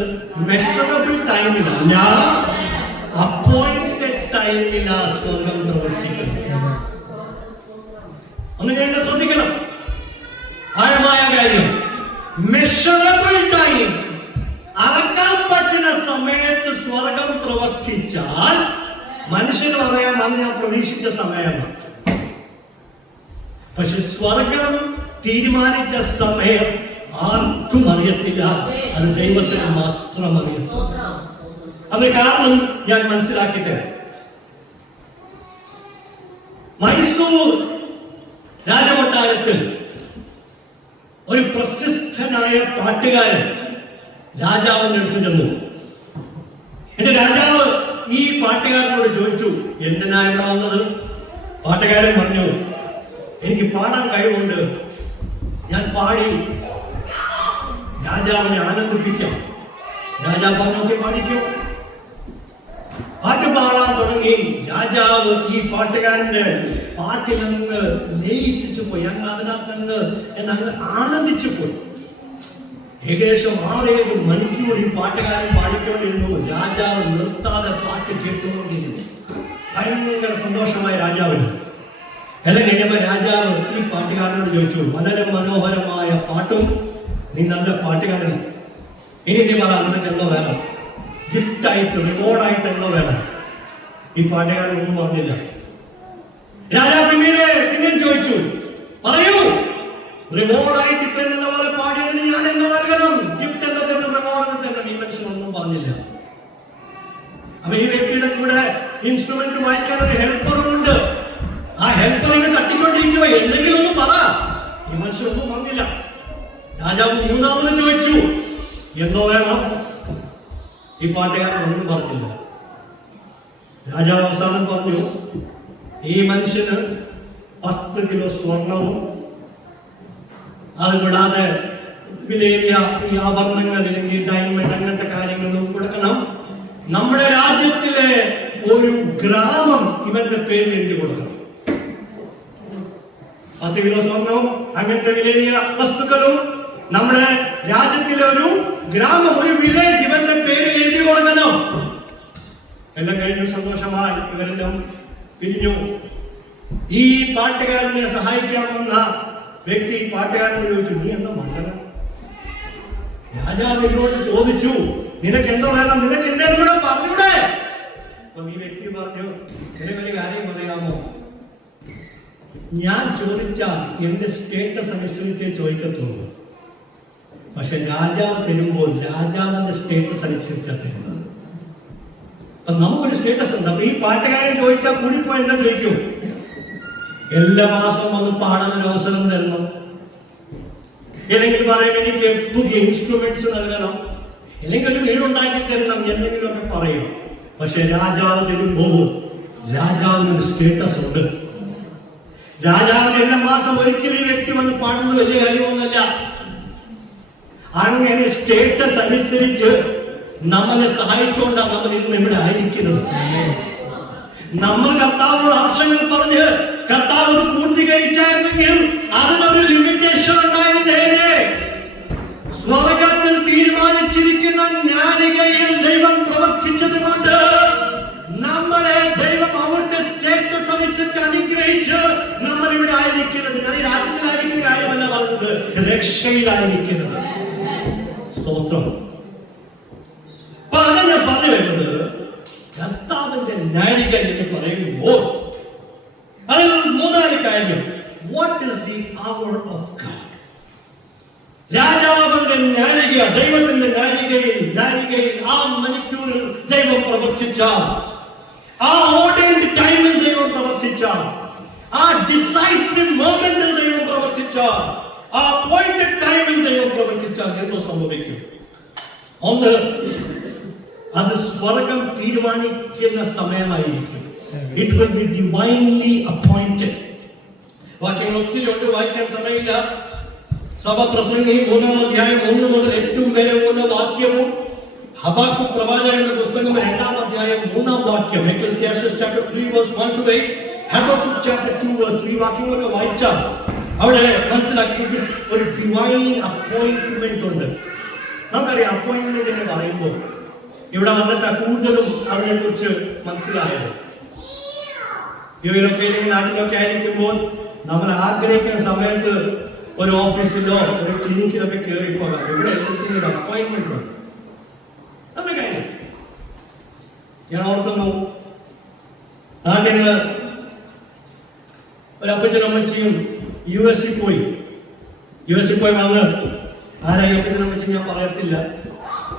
മെഷറബിൾ ടൈമിലാണ്, അപ്പോയിന്റഡ് ടൈമിലാണ് സ്വർഗം പ്രവർത്തിക്കുന്നത്. ഒന്ന് ഞങ്ങൾ ശ്രദ്ധിക്കണം. ആഴമായ കാര്യം, മെഷറബിൾ ടൈം, അളക്കാൻ പറ്റുന്ന സമയത്ത് സ്വർഗം പ്രവർത്തിച്ചാൽ മനുഷ്യന് പറയാം അത് ഞാൻ പ്രതീക്ഷിച്ച സമയമാണ്. പക്ഷെ സ്വർഗം തീരുമാനിച്ച സമയം ആർക്കും അറിയത്തില്ല, അത് ദൈവത്തിന് മാത്രം അറിയത്തുള്ളൂ. അത് കാരണം ഞാൻ മനസ്സിലാക്കി തരാം. മൈസൂർ രാജകൊട്ടാരത്തിൽ ഒരു പ്രശസ്തനായ പാട്ടുകാരൻ രാജാവിന്റെ അടുത്ത് ചെന്നു. എന്റെ രാജാവ് ഈ പാട്ടുകാരനോട് ചോദിച്ചു, എന്തിനാ ഇവിടെ വന്നത്? പാട്ടുകാരൻ പറഞ്ഞു, എനിക്ക് പാടാൻ കഴിവുണ്ട്, ഞാൻ പാടി രാജാവിനെ ആനന്ദിപ്പിക്കാം. രാജാവ് പറഞ്ഞു, പാടിക്കോ. പാട്ട് പാടാൻ തുടങ്ങി. രാജാവ് ഈ പാട്ടുകാരന്റെ പാട്ടിലങ്ങ് ലയിച്ചു പോയി, അങ്ങ് ആനന്ദിച്ചു പോയി. ഏകദേശം 6-7 മണിക്കൂർ ഈ പാട്ടുകാരൻ പാടിക്കൊണ്ടിരുന്നു. രാജാവ് നിർത്താതെ പാട്ട് കേട്ടുകൊണ്ടിരുന്നു. ഭയങ്കര സന്തോഷമായ രാജാവിന്. എല്ലാം കഴിഞ്ഞപ്പോൾ രാജാവ് ഈ പാട്ടുകാരനോട് ചോദിച്ചു, വളരെ മനോഹരമായ പാട്ടും, നീ നല്ല പാട്ടുകാരനാണ്, ഇനി നീ പറ, നിനക്ക് എന്തോ വേണം? ഗിഫ്റ്റായിട്ട്, റിവാർഡായിട്ട് എന്തോ വേണം? ഈ പാട്ടുകാരൻ ഒന്നും പറഞ്ഞില്ല. രാജാവ് പിന്നെയും ചോദിച്ചു, പറയൂ, റിവാർഡായിട്ട് ഇത്രയും നല്ല പോലെ പാടിയതിന് ഞാൻ എന്താ നൽകണം? ഗിഫ്റ്റ് എന്താ തരണം, റിവാർഡ് തരണം? ഈ മനുഷ്യനൊന്നും പറഞ്ഞില്ല. അപ്പൊ ഈ വ്യക്തിയുടെ കൂടെ ഇൻസ്ട്രുമെന്റ് വായിക്കാൻ ഒരു ഹെൽപ്പറുണ്ട്. ആ ഹെൽപ്പറിനെ തട്ടിക്കൊണ്ടിരിക്കുക, എന്തെങ്കിലും ഒന്ന് പറ. ഈ മനുഷ്യനൊന്നും പറഞ്ഞില്ല. രാജാവ് 3ാമത് ചോദിച്ചു, എന്തോ വേണം? ഈ പാട്ടുകാരൻ ഒന്നും പറഞ്ഞില്ല. രാജാവ് അവസാനം പറഞ്ഞു, ഈ മനുഷ്യന് 10 കിലോ സ്വർണവും അതുകൂടാതെ വിലയേറിയ ഈ ആഭരണങ്ങൾ, അല്ലെങ്കിൽ ഡയമണ്ട്, അങ്ങനത്തെ കാര്യങ്ങളും കൊടുക്കണം. നമ്മുടെ രാജ്യത്തിലെ ഒരു ഗ്രാമം ഇവന്റെ പേരിൽ എഴുതി കൊടുക്കണം. 10 കിലോ സ്വർണവും അങ്ങനത്തെ വിലയേറിയ വസ്തുക്കളും നമ്മുടെ രാജ്യത്തിലെ ഒരു ഗ്രാമം, ഒരു വില്ലേജ് ഇവന്റെ പേരിൽ എഴുതി കൊടുക്കണം. എല്ലാം കഴിഞ്ഞു. സന്തോഷമായി ഇവരെല്ലാം പിരിഞ്ഞു. ഈ പാട്ടുകാരനെ സഹായിക്കാമെന്ന വ്യക്തി പാട്ടുകാരനോട് ചോദിച്ചു, നീ എന്താ മണ്ഡലം? രാജാവ് എന്നോട് ചോദിച്ചു, നിനക്ക് എന്തോ വേണം, നിനക്ക് എന്തേലും കൂടെ പറഞ്ഞൂടെ? അപ്പൊ ഈ വ്യക്തി പറഞ്ഞു, നിനക്കൊരു കാര്യം അറിയാമോ, ഞാൻ ചോദിച്ചാൽ എന്റെ സ്റ്റേറ്റസ് അനുസരിച്ചേ ചോദിക്കത്തുള്ളൂ. പക്ഷെ രാജാവ് തരുമ്പോൾ രാജാവിന്റെ സ്റ്റേറ്റസ് അനുസരിച്ചാണ് തരുന്നത്. അപ്പൊ നമുക്കൊരു സ്റ്റേറ്റസ് ഉണ്ട്. അപ്പൊ ഈ പാട്ടുകാരൻ ചോദിച്ചാൽ കൂടിപ്പോ എന്താ ചോദിക്കും? എല്ലാ മാസവും വന്ന് പാടാൻ ഒരു അവസരം തരണം, അല്ലെങ്കിൽ പറയും എനിക്ക് പുതിയ ഇൻസ്ട്രുമെന്റ്സ് നൽകണം, അല്ലെങ്കിൽ ഒരു വീടുണ്ടാക്കി തരണം, എന്തെങ്കിലുമൊക്കെ പറയും. പക്ഷെ രാജാവ് തരുമ്പോൾ രാജാവിനൊരു സ്റ്റേറ്റസ് ഉണ്ട്. രാജാവിന് എല്ലാ മാസം ഒരിക്കലും ഈ വ്യക്തി വന്ന് പാടുന്നത് വലിയ കാര്യമൊന്നുമല്ല. അങ്ങനെ സ്റ്റേറ്റസ് അനുസരിച്ച് നമ്മളെ സഹായിച്ചുകൊണ്ടാണ് നമ്മൾ ഇന്ന് ഇവിടെ ആയിരിക്കുന്നത്. നമ്മൾ കർത്താവിനോട് ആവശ്യങ്ങൾ പറഞ്ഞ് കർത്താവ് പൂർത്തീകരിച്ചായിരുന്നെങ്കിൽ അതിനൊരു ലിമിറ്റേഷൻ ഉണ്ടായിരുന്നേനെ. സ്വർഗത്തിൽ തീരുമാനിച്ചിരിക്കുന്ന ജ്ഞാനികയിൽ ദൈവം പ്രവർത്തിച്ചത് കൊണ്ട് നമ്മളെ ദൈവം അവരുടെ സ്റ്റേറ്റസ് അനുസരിച്ച് അനുഗ്രഹിച്ച് നമ്മൾ ഇവിടെ ആയിരിക്കുന്നത്. ഞാൻ ഈ രാജ്യത്തിലായിരിക്കുന്ന കാര്യമല്ല പറഞ്ഞത്, രക്ഷയിലായിരിക്കുന്നത്. സ്തോത്രം. അപ്പൊ അത് ഞാൻ പറഞ്ഞു വരുന്നത് കർത്താവിന്റെ ജ്ഞാനിക എന്ന് പറയുമ്പോൾ അതിൽ മൂന്നാല് കാര്യം. What is the power of God? രാജാവിന്റെ ജ്ഞാനിക, ദൈവത്തിന്റെ ജ്ഞാനികയിൽ ആ മണിക്കൂറിൽ ദൈവം പ്രവർത്തിച്ച, ആ ഓർഡേൺഡ് ടൈമിൽ ദൈവം പ്രവർത്തിച്ച, ആ ഡിസൈസീവ് മൊമെന്റിൽ ദൈവം പ്രവർത്തിച്ച, ആ അപ്പോയിന്റഡ് ടൈമിൽ ദൈവം പ്രവർത്തിച്ചാൽ എന്തോ സംഭവിക്കും? ഒന്ന്, അത് സ്വർഗം തീരുമാനിക്കുന്ന സമയമായിരിക്കും. It will be divinely appointed. വാക്യങ്ങൾ ഒത്തിരി ഉണ്ട്, വായിക്കാൻ സമയമില്ല. സഭപ്രസംഗി 3-ാം അധ്യായം 1 മുതൽ 8 വരെ ഉള്ള വാക്യവും ഹബക്കൂക്ക് പ്രവാചകന്റെ പുസ്തകം 2-ാം അധ്യായം 3-ാം വാക്യം, Ecclesiastes chapter 3 verse 1 to 8, Habakkuk chapter 2 verse 3 വാക്യങ്ങളൊക്കെ വായിച്ചാൽ അവിടെ മനസ്സിലാക്കി ഒരു ഡിവൈൻ അപ്പോയിന്റ്മെന്റ് ഉണ്ട്. നമുക്കറിയാം അപ്പോയിന്റ്മെന്റ് എന്ന് പറയുമ്പോൾ ഇവിടെ വന്നിട്ട് കൂടുതലും അതിനെ കുറിച്ച് മനസ്സിലായത്. ഇവരൊക്കെ നാട്ടിലൊക്കെ ആയിരിക്കുമ്പോൾ നമ്മൾ ആഗ്രഹിക്കുന്ന സമയത്ത് ഒരു ഓഫീസിലോ ഒരു ക്ലിനിക്കിലൊക്കെ കയറി പോകാം. ഇവിടെ എല്ലാത്തിനും ഒരു അപ്പോയിന്റ്മെന്റ് ഉണ്ട്. നമ്മുടെ കാര്യം ഞാൻ ഓർക്കുന്നു, ആദ്യം ഒരു അപ്പച്ചനും അമ്മച്ചിയും US പോയി വന്ന്, ആരാ അപ്പച്ചനും അമ്മച്ചി ഞാൻ പറയത്തില്ല,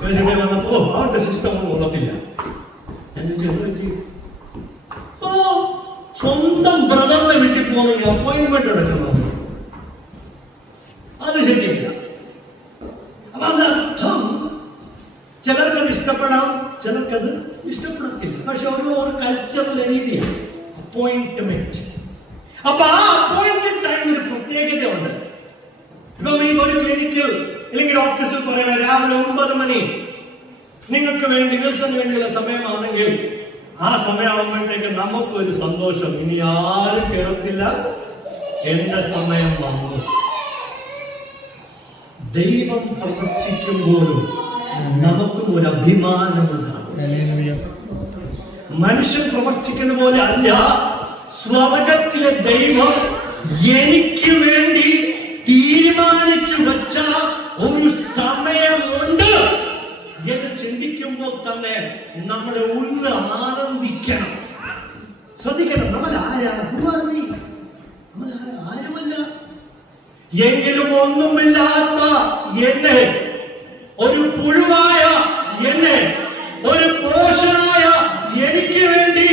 US പോയി വന്നപ്പോ അവരുടെ സിസ്റ്റം ഒന്നും കൊള്ളത്തില്ല. ഞാൻ ചോദിച്ചു, ഓ സ്വന്തം ബ്രദറിന്റെ വീട്ടിൽ പോകുന്നെങ്കിൽ അപ്പോയിന്റ്മെന്റ് എടുക്കണം, അത് ശരിയില്ല. അപ്പൊ അതർത്ഥം ചിലർക്കത് ഇഷ്ടപ്പെടാം, ചിലർക്കത് ഇഷ്ടപ്പെടത്തില്ല. പക്ഷെ ഒരു കൾച്ചറൽ രീതിയാണ് അപ്പോയിന്റ്മെന്റ്. അപ്പൊ ആ അപ്പോയിന്റഡ് ടൈം ഒരു പ്രത്യേകത ഉണ്ട്. ഇപ്പം ഈ ഒരു ക്ലിനിക്കിൽ അല്ലെങ്കിൽ ഓഫീസിൽ പറയുക രാവിലെ 9 മണി നിങ്ങൾക്ക് വേണ്ടി വിൽസന് വേണ്ടിയുള്ള സമയമാണെങ്കിൽ ആ സമയമാകുമ്പോഴത്തേക്ക് നമുക്കൊരു സന്തോഷം, ഇനി ആരും കേറത്തില്ല, എന്റെ സമയം വന്നു. ദൈവം പ്രവർത്തിക്കുമ്പോഴും നമുക്കും ഒരു അഭിമാനമുണ്ടാകും. മനുഷ്യൻ പ്രവർത്തിക്കുന്ന പോലെ അല്ല, സ്വർഗത്തിലെ ദൈവം എനിക്ക് വേണ്ടി തീരുമാനിച്ചു വെച്ച ഒരു സമയമുണ്ട് എന്ന് ചിന്തിക്കുമ്പോൾ തന്നെ നമ്മുടെ ഉള്ളിൽ ആനന്ദിക്കണം. ശ്രദ്ധിക്കണം, നമ്മൾ ആരുമല്ല, എങ്കിലും ഒന്നുമില്ലാത്ത എന്നെ, ഒരു പുഴുവായ എന്നെ, ഒരു പോഷനായ എനിക്ക് വേണ്ടി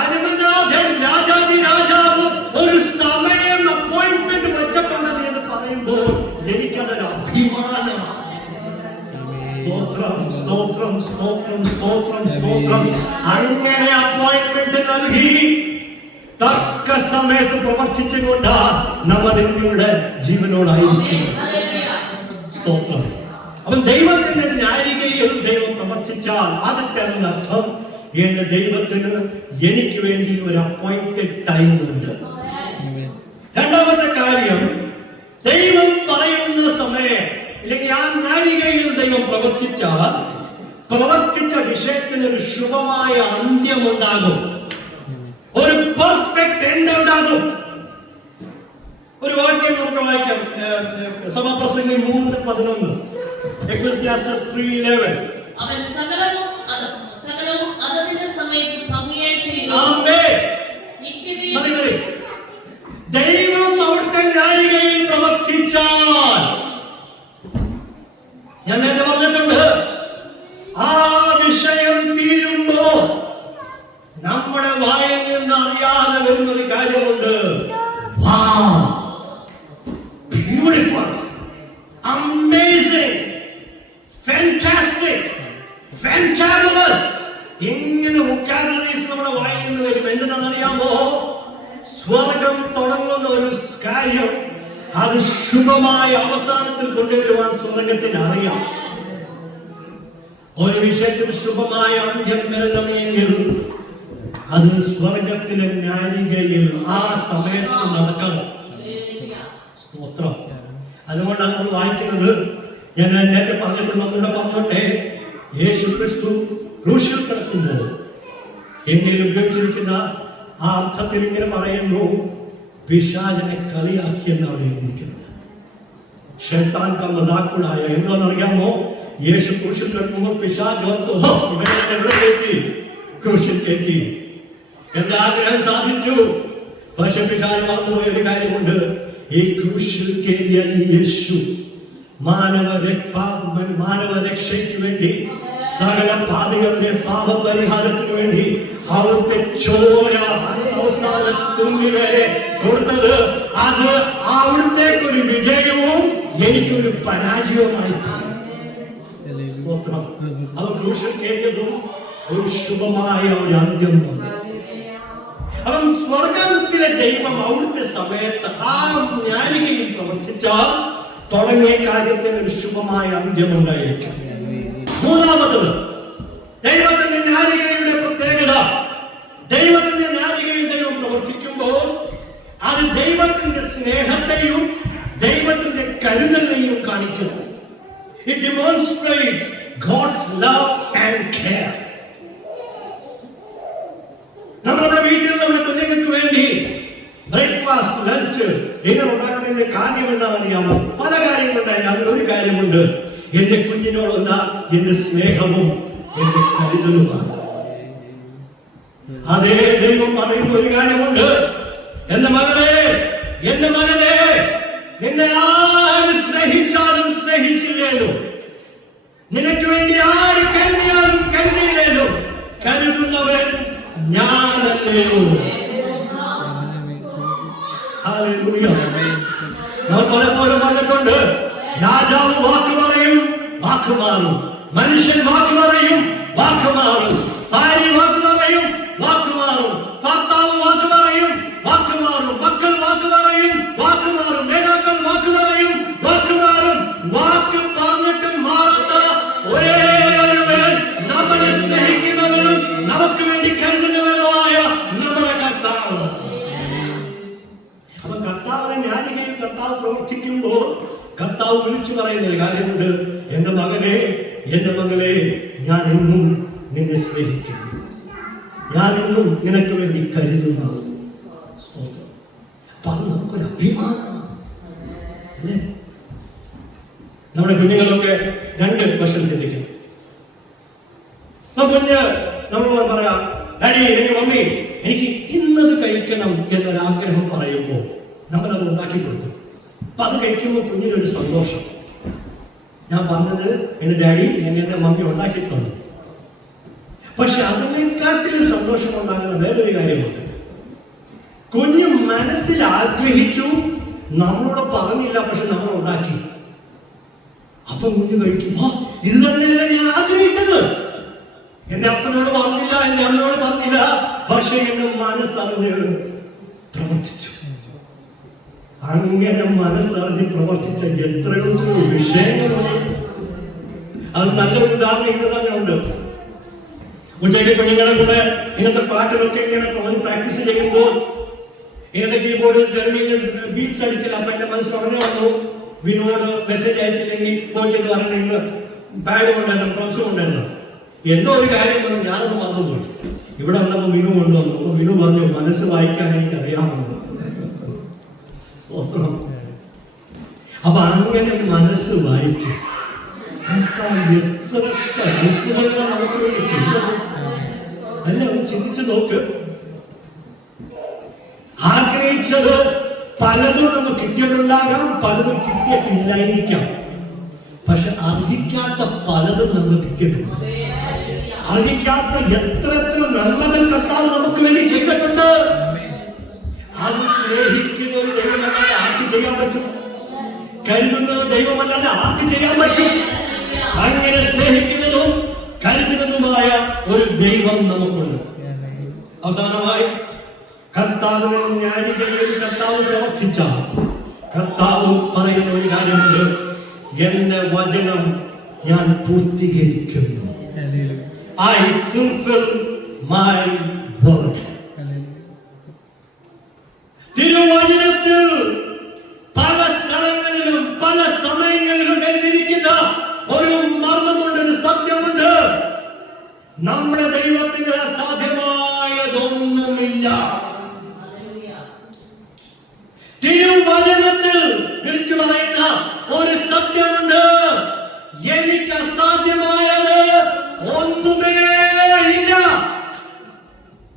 അരുമനാഥൻ രാജാതി രാജാവ് ഒരു സമയം അപ്പോയിന്റ്മെന്റ് വെച്ചിട്ടുണ്ടെന്ന് എന്ന് പറയുമ്പോൾ എനിക്കതൊരു അഭിമാനമാണ്. സ്തോത്രം, സ്തോത്രം, സ്തോത്രം, സ്തോത്രം, സ്തോത്രം. അങ്ങനെ അപ്പോയിന്റ്മെന്റ് നൽകി തക്ക സമയത്ത് പ്രവർത്തിച്ചുകൊണ്ട് നമ്മൾ ഇവിടെ ജീവനോടായിരിക്കുന്നത്. സ്തോത്രം. അപ്പൊ ദൈവത്തിന്റെ ന്യായികയിൽ ദൈവം പ്രവർത്തിച്ചാൽ അതിന്റെ അർത്ഥം എന്റെ ദൈവത്തിന് എനിക്ക് വേണ്ടി ഒരു അപ്പോയിന്റഡ് ടൈം ഉണ്ട്. രണ്ടാമത്തെ കാര്യം, ദൈവം പറയുന്ന സമയം അല്ലെങ്കിൽ ആ ന്യായികയിൽ ദൈവം പ്രവർത്തിച്ചാൽ പ്രവർത്തിച്ച വിഷയത്തിന് ഒരു ശുഭമായ അന്ത്യമുണ്ടാകും, ഒരു പെർഫെക്റ്റ് എൻഡ് ഉണ്ടാകും. ഒരു വാക്യം നമുക്ക് വായിക്കാം, സഭാപ്രസംഗി 3:11, Ecclesiastes 3:11. അവൻ സകലവും അതതിന്റെ സമയത്ത് ഭംഗിയായി ചെയ്യും. ദൈവം അവിടുത്തെ ന്യായികയിൽ പ്രവർത്തിച്ചാൽ, ഞാൻ നേരത്തെ പറഞ്ഞിട്ടുണ്ട്, ആ വിഷയം തീരുമ്പോ beautiful, amazing, fantastic, fantabulous. ഇങ്ങനെ വൊക്കാബുലറീസ് നമ്മുടെ വായിൽ നിന്ന് വരും. എന്തിനാണെന്നറിയാമോ? സ്വർഗം തുടങ്ങുന്ന ഒരു കാര്യം അത് ശുഭമായ അവസാനത്തിൽ കൊണ്ടുവരുവാൻ സ്വർഗത്തിന് അറിയാം. ഒരു വിഷയത്തിൽ ശുഭമായ അന്ത്യം വരണമെങ്കിൽ അത് സ്വർഗത്തിലെ നാഴികയിൽ ആ സമയത്ത് നടക്കണം. സ്തോത്രം. അതുകൊണ്ടാണ് നമ്മൾ വായിക്കുന്നത്. ഞാൻ നേരത്തെ പറഞ്ഞിട്ട് നമ്മളുടെ പറഞ്ഞോട്ടെ, യേശു ക്രിസ്തു ക്രൂശിൽ കിടക്കുമ്പോൾ എങ്ങനെ ഉപയോഗിച്ചിരിക്കുന്ന ആ അർത്ഥത്തിൽ ഇങ്ങനെ പറയുന്നു, പിശാചിനെ കളിയാക്കിയെന്നാണ് എഴുതിയിരിക്കുന്നത്. ശൈത്താൻ കാ മസാഖ് ഉഡായ. എന്താണെന്നറിയാമോ? യേശു ക്രൂശിൽ കിടക്കുമ്പോൾ പിശാച് ഓർത്തു, ഇവനെ എവിടെ കയറ്റി? ക്രൂശിൽ കയറ്റി. എന്റെ ആഗ്രഹം സാധിച്ചു. പക്ഷെ പിശാച് മറന്നുപോയ ഒരു കാര്യമുണ്ട്. ഈ ക്രൂശിൽ കയറിയ യേശു മാനവരക്ഷയ്ക്ക് വേണ്ടി, സകല പാപികളുടെ പാപപരിഹാരത്തിന് വേണ്ടി അവിടുത്തെ ചോര അവസാന തുള്ളി വരെ കൊടുത്തത്. അത് അവിടുത്തേക്കൊരു വിജയവും എനിക്കൊരു പരാജയവുമായി. അവൻ ക്രൂശിൽ കയറിയതും ഒരു ശുഭമായ ഒരു അന്ത്യം വന്നു. അവൻ സ്വർഗത്തിലെ ദൈവം അവിടുത്തെ സമയത്ത് ആ ജ്ഞാനികയിൽ പ്രവർത്തിച്ചാൽ തുടങ്ങിയ കാര്യത്തിന് ഒരു ശുഭമായ അന്ത്യമുണ്ടായിരിക്കും. മൂന്നാമത്തത്, ദൈവത്തിന്റെ ജ്ഞാനികയുടെ പ്രത്യേകത. ദൈവത്തിന്റെ ജ്ഞാനികയിൽ ദൈവം പ്രവർത്തിക്കുമ്പോൾ അത് ദൈവത്തിന്റെ സ്നേഹത്തെയും ദൈവത്തിന്റെ കരുതലിനെയും കാണിക്കുന്നു. It demonstrates God's love and care. നമ്മുടെ വീട്ടിൽ നമ്മുടെ കുഞ്ഞുങ്ങൾക്ക് വേണ്ടി ബ്രേക്ക്ഫാസ്റ്റ്, ലഞ്ച്, ഡിന്നർ ഉണ്ടാക്കുന്നതിന്റെ കാര്യം എന്താണെന്ന് അറിയാമോ? പല കാര്യങ്ങളുണ്ടായിരുന്നു. അതിലൊരു കാര്യമുണ്ട്, എന്റെ കുഞ്ഞിനോടുള്ള എന്റെ സ്നേഹവും എന്റെ കരുതലുമാണ്. അതേ ദൈവം പറയുന്ന ഒരു കാര്യമുണ്ട്, എന്റെ മകളെ, എന്റെ മകനെ, നിന്നെ ആര് സ്നേഹിച്ചാലും സ്നേഹിച്ചില്ലേലും, നിനക്ക് വേണ്ടി ആര് കരുതിയാലും കരുതിയില്ലേലും, കരുതുന്നവൻ ഞാനല്ലയോ. നമ്മൾ പലപ്പോഴും പറഞ്ഞിട്ടുണ്ട്, രാജാവ് വാക്ക് പറയും, വാക്ക് മാറും. മനുഷ്യൻ വാക്ക് പറയും, വാക്ക് മാറും. ഭാര്യ വാക്ക് പറയും, വാക്ക് മാറും. ഭർത്താവ് വാക്ക് പറയും, വാക്ക് മാറും. മക്കൾ വാക്ക് പറയും, വാക്ക് മാറും. നേതാക്കൾ വാക്ക് പറയും, വാക്ക് മാറും. വാക്ക് പറഞ്ഞിട്ട് മാറാത്ത ഒരേ ഒരുവൻ, നമ്മളെ സ്നേഹിക്കുന്നവനും നമുക്ക് വേണ്ടി കരുതുന്നവനുമായ നമ്മുടെ കർത്താവ്. അപ്പൊ കർത്താവിനെ ജ്ഞാനികയിൽ കർത്താവ് പ്രവർത്തിക്കുമ്പോൾ കർത്താവ് വിളിച്ചു പറയുന്ന കാര്യമുണ്ട്, എന്റെ മകനെ, എന്റെ മകളെ, ഞാൻ എന്നും നിന്നെ സ്നേഹിക്കുന്നു, ഞാൻ എന്നും നിനക്ക് വേണ്ടി കരുതുന്നു. അപ്പൊ അത് നമുക്കൊരു അഭിമാനമാണ് അല്ലേ? നമ്മുടെ കുഞ്ഞുങ്ങളൊക്കെ രണ്ട് വശം ചിന്തിക്കും. കുഞ്ഞ് നമ്മളോട് പറയാം, ഡാഡി, എനിക്ക് മമ്മി, എനിക്ക് ഇന്നത് കഴിക്കണം എന്നൊരാഗ്രഹം പറയുമ്പോൾ നമ്മളത് ഉണ്ടാക്കി കൊടുക്കും. അപ്പൊ അത് കഴിക്കുമ്പോൾ കുഞ്ഞിനൊരു സന്തോഷം. ഞാൻ പറഞ്ഞത് എന്റെ ഡാഡി, എന്റെ മമ്മി ഉണ്ടാക്കിയിട്ടുണ്ട്. പക്ഷെ അതിനെക്കാട്ടിലും സന്തോഷം ഉണ്ടാകുന്ന വേറൊരു കാര്യമുണ്ട്. കുഞ്ഞ് മനസ്സിൽ ആഗ്രഹിച്ചു, നമ്മളോട് പറഞ്ഞില്ല, പക്ഷെ നമ്മൾ ഉണ്ടാക്കി. അപ്പൊ കുഞ്ഞ് കഴിക്കും, ഇത് തന്നെയല്ല ഞാൻ ആഗ്രഹിച്ചത്. എന്റെ അപ്പനോട് പറഞ്ഞില്ല, എന്റെ അമ്മയോട് പറഞ്ഞില്ല, പക്ഷെ എന്റെ മനസ്സറിഞ്ഞ് പ്രവർത്തിച്ചു. അങ്ങനെ മനസ്സറിഞ്ഞ് പ്രവർത്തിച്ച എത്രയോ വിഷയങ്ങളുണ്ട്. അത് നല്ലൊരു ഉദാഹരണം ഇന്ന് തന്നെ ഉണ്ട്. ഉച്ചയ്ക്ക് കുഞ്ഞുങ്ങളെ കൂടെ ഇങ്ങനത്തെ പാട്ടിലൊക്കെ ഇങ്ങനെ പ്രാക്ടീസ് ചെയ്യുമ്പോൾ ഇങ്ങനത്തെ കീബോർഡിൽ ജർമ്മനിയിൽ ബീറ്റ്സ് അടിച്ചില്ല. അപ്പൊ എന്റെ മനസ്സിൽ ഉടനെ വന്നു, വിനോട് മെസ്സേജ് അയച്ചില്ലെങ്കിൽ ഫോൺ ചെയ്ത് പറഞ്ഞു, ഇന്ന് ബാഗ് കൊണ്ടുവരണം, ഡ്രംസ് കൊണ്ടുവരണം. എന്തോ ഒരു കാര്യം പറഞ്ഞു, ഞാനൊന്ന് മറന്നുപോയി. ഇവിടെ വന്നപ്പോ വിനു കൊണ്ടുവന്നു. അപ്പൊ വിനു പറഞ്ഞു, മനസ്സ് വായിക്കാൻ എനിക്ക് അറിയാമെന്ന്. സ്തോത്രം. അപ്പൊ അങ്ങനെ മനസ്സ് വായിച്ച് എത്ര അത്ഭുതങ്ങൾ നമുക്ക് വേണ്ടി ചെയ്തത് അല്ല, ഒന്ന് ചിന്തിച്ചു നോക്ക്. ആഗ്രഹിച്ചത് പലതും നമുക്ക് കിട്ടിയിട്ടുണ്ടാകാം, പലതും കിട്ടിയിട്ടില്ലായിരിക്കാം. പക്ഷെ അർഹിക്കാത്ത പലതും നമുക്ക് കിട്ടിയിട്ടുണ്ട്. അർഹിക്കാത്ത എത്ര നന്മകൾ കർത്താവ് നമുക്ക് വേണ്ടി ചെയ്തിട്ടുണ്ട്. അത് സ്നേഹിക്കുന്ന ഒരു ദൈവം നമുക്ക് ആർക്ക് ചെയ്യാൻ പറ്റും? കരുതുന്നത് ദൈവമല്ലാതെ ആർക്ക് ചെയ്യാൻ പറ്റും? അങ്ങനെ സ്നേഹിക്കുന്നതും കരുതുന്നതുമായ ഒരു ദൈവം നമുക്കുണ്ട്. അവസാനമായി കർത്താവിനെ ന്യായീകരിച്ച് കർത്താവ് പ്രവർത്തിച്ച കർത്താവ് പറയുന്ന ഒരു കാര്യമുണ്ട്: എന്റെ വചനം ഞാൻ പൂർത്തീകരിക്കുന്നു. I fulfill my word. തിരുവചനത്തിൽ പല സ്ഥലങ്ങളിലും പല സമയങ്ങളിലും എഴുതിയിരിക്കുന്ന ഒരു മർമ്മമുണ്ട്, ഒരു സത്യമുണ്ട്. നമ്മുടെ ദൈവത്തിന് അസാധ്യമായതൊന്നുമില്ല. തിരുവചനത്തിൽ വിളിച്ചു പറയുന്ന ഒരു സത്യമുണ്ട്: എനിക്ക് അസാധ്യമായത് ഒന്നുമേ ഇല്ല.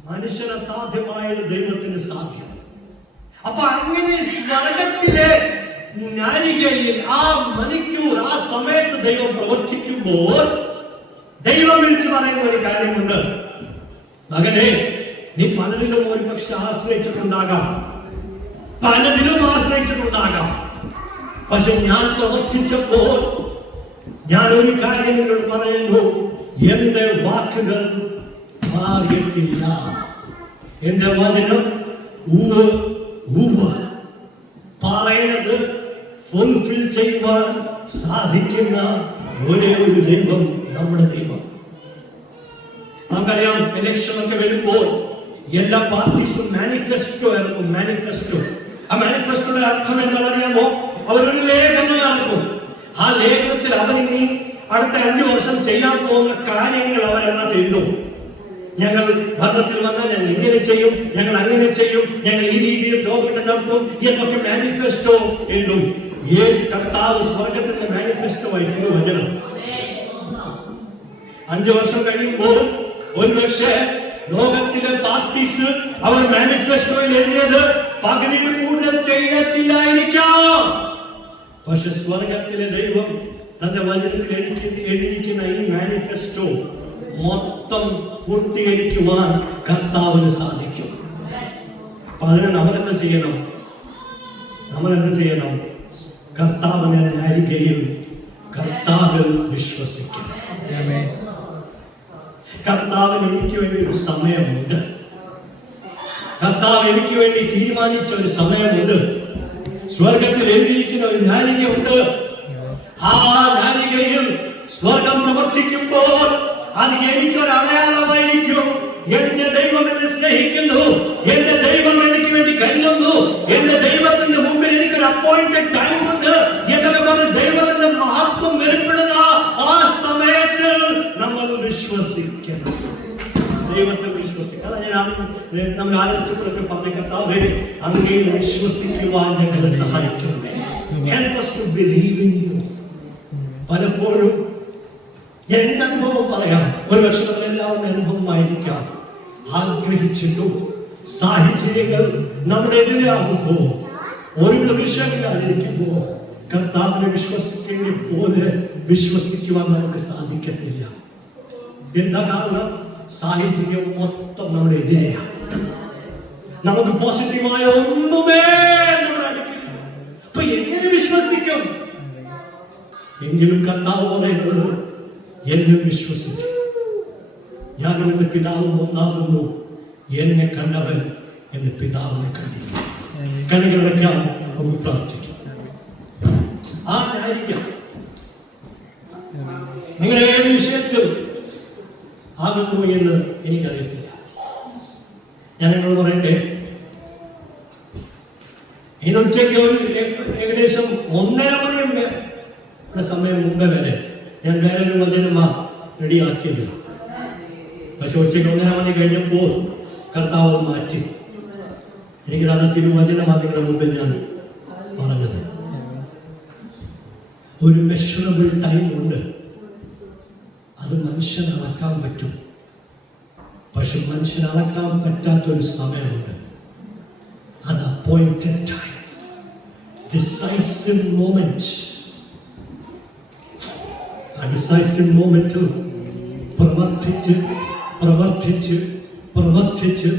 മനുഷ്യന് അസാധ്യമായത് ദൈവത്തിന് സാധ്യം. അപ്പൊ അങ്ങനെ സ്വർഗത്തിലെ നാഴികയിൽ ആ മണിക്കൂർ ആ സമയത്ത് ദൈവം പ്രവർത്തിക്കുമ്പോൾ ദൈവം വിളിച്ചു പറയുന്ന ഒരു കാര്യമുണ്ട്: മകനെ, നീ പലരിലും ഒരു പക്ഷെ ആശ്രയിച്ചിട്ടുണ്ടാകാം, പലതിലും ആശ്രയിച്ചിട്ടുണ്ടാകാം. പക്ഷെ ഞാൻ പ്രവർത്തിച്ചപ്പോൾ ഞാൻ ഒരു കാര്യം എന്നോട് പറയുന്നു: എന്റെ വാക്കുകൾ മാറിയിട്ടില്ല. എന്റെ വചനം പറയുന്നത് ഫുൾഫിൽ ചെയ്യുവാൻ സാധിക്കുന്ന ഒരേ ഒരു ദൈവം നമ്മുടെ ദൈവം. നമുക്കറിയാം, ഇലക്ഷൻ ഒക്കെ വരുമ്പോൾ എല്ലാ പാർട്ടീസും മാനിഫെസ്റ്റോ ഇറക്കും. ആ മാനിഫെസ്റ്റോയുടെ അർത്ഥം എന്താണെന്ന് അറിയാമോ? അവരൊരു ലേഖനം ഇറക്കും. ആ ലേഖനത്തിൽ അവരിനി അടുത്ത 5 വർഷം ചെയ്യാൻ പോകുന്ന കാര്യങ്ങൾ അവരെല്ലാം എഴുതും. ഞങ്ങൾ ഭരണത്തിൽ വന്നാൽ ഞങ്ങൾ ഇങ്ങനെ ചെയ്യും, ഞങ്ങൾ അങ്ങനെ ചെയ്യും, ഞങ്ങൾ ഈ രീതിയിൽ ഗവൺമെന്റ് നടത്തും എന്നൊക്കെ മാനിഫെസ്റ്റോ എഴുതും. കർത്താവ് സ്വർഗത്തിന്റെ മാനിഫെസ്റ്റോ അയക്കുന്നു വചനം. 5 വർഷം കഴിയുമ്പോൾ ഒരുപക്ഷെ ലോകത്തിലെ പാർട്ടീസ് അവർ മാനിഫെസ്റ്റോയിൽ എഴുതിയത് പകുതിയിൽ കൂടുതൽ ചെയ്യത്തില്ലായിരിക്കാം. പക്ഷെ സ്വർഗത്തിലെ ദൈവം തന്റെ വചനത്തിൽ എഴുതിയിരിക്കുന്ന ഈ മാനിഫെസ്റ്റോ മൊത്തം പൂർത്തീകരിക്കുവാൻ കർത്താവിന് സാധിക്കും. അപ്പൊ അതിന് നമ്മളെന്ത് ചെയ്യണം? കർത്താവിനെ നാഴികയിൽ കർത്താവിൽ വിശ്വസിക്കണം. കർത്താവിന് എനിക്ക് വേണ്ടി ഒരു സമയമുണ്ട്. കർത്താവ് എനിക്ക് വേണ്ടി തീരുമാനിച്ച ഒരു സമയമുണ്ട്. സ്വർഗത്തിൽ എഴുതിയിരിക്കുന്ന ഒരു നാഴികയുണ്ട്. ആ നാഴികയിൽ സ്വർഗം പ്രവർത്തിക്കുമ്പോൾ അത് എനിക്കൊരു അടയാളമായിരിക്കും. എന്റെ ദൈവം എന്നെ സ്നേഹിക്കുന്നു, എന്റെ ദൈവം എനിക്ക് വേണ്ടി കരുതുന്നു, എന്റെ ദൈവത്തിന്റെ മുമ്പിൽ എനിക്കൊരു അപ്പോയിന്റഡ് ടൈം ഉണ്ട് എന്നൊക്കെ പറഞ്ഞ് ദൈവത്തിന്റെ മഹത്വം വെളിപ്പെടുന്ന ആ സമയത്ത് നമ്മൾ വിശ്വസിക്കണം. ദൈവത്തെ വിശ്വസിക്കണം. അതാ ഞാൻ നമ്മൾ ആലോചിച്ചപ്പോഴൊക്കെ പറഞ്ഞ കർത്താവേ, അങ്ങയിൽ വിശ്വസിക്കുവാൻ ഞങ്ങളെ സഹായിക്കണമേ. Help us to believe in you. പലപ്പോഴും എന്റെ അനുഭവം പറയാം. ഒരു പക്ഷെ നമ്മളെല്ലാവരുടെ അനുഭവമായിരിക്കാം. ആഗ്രഹിച്ചിട്ടും സാഹചര്യങ്ങൾ നമ്മുടെ എതിരാകുമ്പോ, ഒരു പ്രതീക്ഷയില്ലാതിരിക്കുമ്പോ കർത്താവിനെ വിശ്വസിക്കേണ്ട പോലെ വിശ്വസിക്കുവാൻ നമുക്ക് സാധിക്കത്തില്ല. എന്താ കാരണം? സാഹചര്യം മൊത്തം നമ്മുടെ എതിരെയാണ്. നമുക്ക് പോസിറ്റീവായ ഒന്നുമേ നമ്മുടെ അടുക്കില്ല. അപ്പൊ എങ്ങനെ വിശ്വസിക്കും? എങ്കിലും കർത്താവ് പറയുന്നത്, എന്നെ വിശ്വസിക്കും. ഞാൻ എന്റെ പിതാവും ഒന്നാകുന്നു. എന്നെ കണ്ടവൻ എന്റെ പിതാവിനെ കണ്ടില്ല. കണ്ണുകളടയ്ക്കാം, നമുക്ക് പ്രാർത്ഥിക്കാം. ആ ആയിരിക്കാം നിങ്ങളുടെ ഏത് വിഷയത്തിൽ ആകുന്നു എന്ന് എനിക്കറിയത്തില്ല. ഞാൻ എന്നോട് പറയട്ടെ, ഇനി ഉച്ചയ്ക്ക് ഏകദേശം 1:30 മണി സമയം മുമ്പേ വരെ ഞാൻ വേറെ ഒരു വചനമാണ് റെഡിയാക്കിയത്. പക്ഷെ ഉച്ചയ്ക്ക് 1:30 മണി കഴിഞ്ഞപ്പോൾ കർത്താവ് മാറ്റി. എനിക്ക് അന്ന് തിരുവചനമാണ് നിങ്ങളുടെ മുമ്പിൽ ഞാൻ പറഞ്ഞത്. ഒരു മെഷറബിൾ ടൈം ഉണ്ട്. അത് മനുഷ്യന് അളക്കാൻ പറ്റും. പക്ഷെ മനുഷ്യന് അളക്കാൻ പറ്റാത്തൊരു സമയമുണ്ട്. അത് അപ്പോയിന്റഡ് ടൈം, ഡിസൈസീവ് മൊമെന്റ്. ആ ഡിസൈസീവ് മൊമെന്റിൽ പ്രവർത്തിച്ച്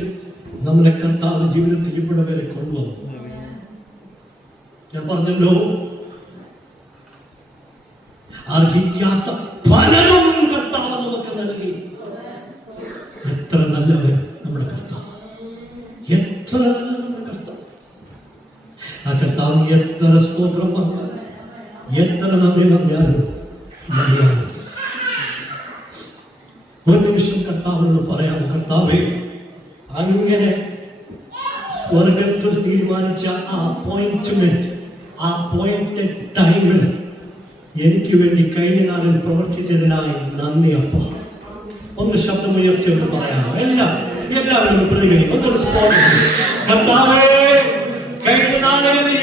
നമ്മുടെ കർത്താവ് ജീവിതത്തിൽ ഇവിടെ വരെ കൊണ്ടുവന്നു. ഞാൻ പറഞ്ഞല്ലോ, അർഹിക്കാത്ത പലതും കർത്താവ് നമുക്ക് നൽകി. എത്ര നല്ലവൻ നമ്മുടെ കർത്താവ്, എത്ര നല്ല നമ്മുടെ കർത്താവ്. ആ കർത്താവ് എത്ര സ്തോത്രം പറഞ്ഞാലും എത്ര നന്ദി പറഞ്ഞാലും മതിയാകും. ഒരു നിമിഷം കർത്താവിനോട് പറയാം, കർത്താവേ, അങ്ങനെ സ്വർഗത്തിൽ തീരുമാനിച്ച ആ അപ്പോയിന്റ്മെന്റ്, ആ അപ്പോയിന്റഡ് ടൈമിൽ എനിക്ക് വേണ്ടി കഴിഞ്ഞ നാളിൽ പ്രവർത്തിച്ചതിനായി നന്ദി അപ്പ. ഒന്ന് ശബ്ദമുയർത്തി ഒന്ന് പറയാമോ? എല്ലാവരും പ്രതികരിക്കും. ഒന്നൊരു സ്പോർട്സ് കർത്താവേ, കഴിഞ്ഞ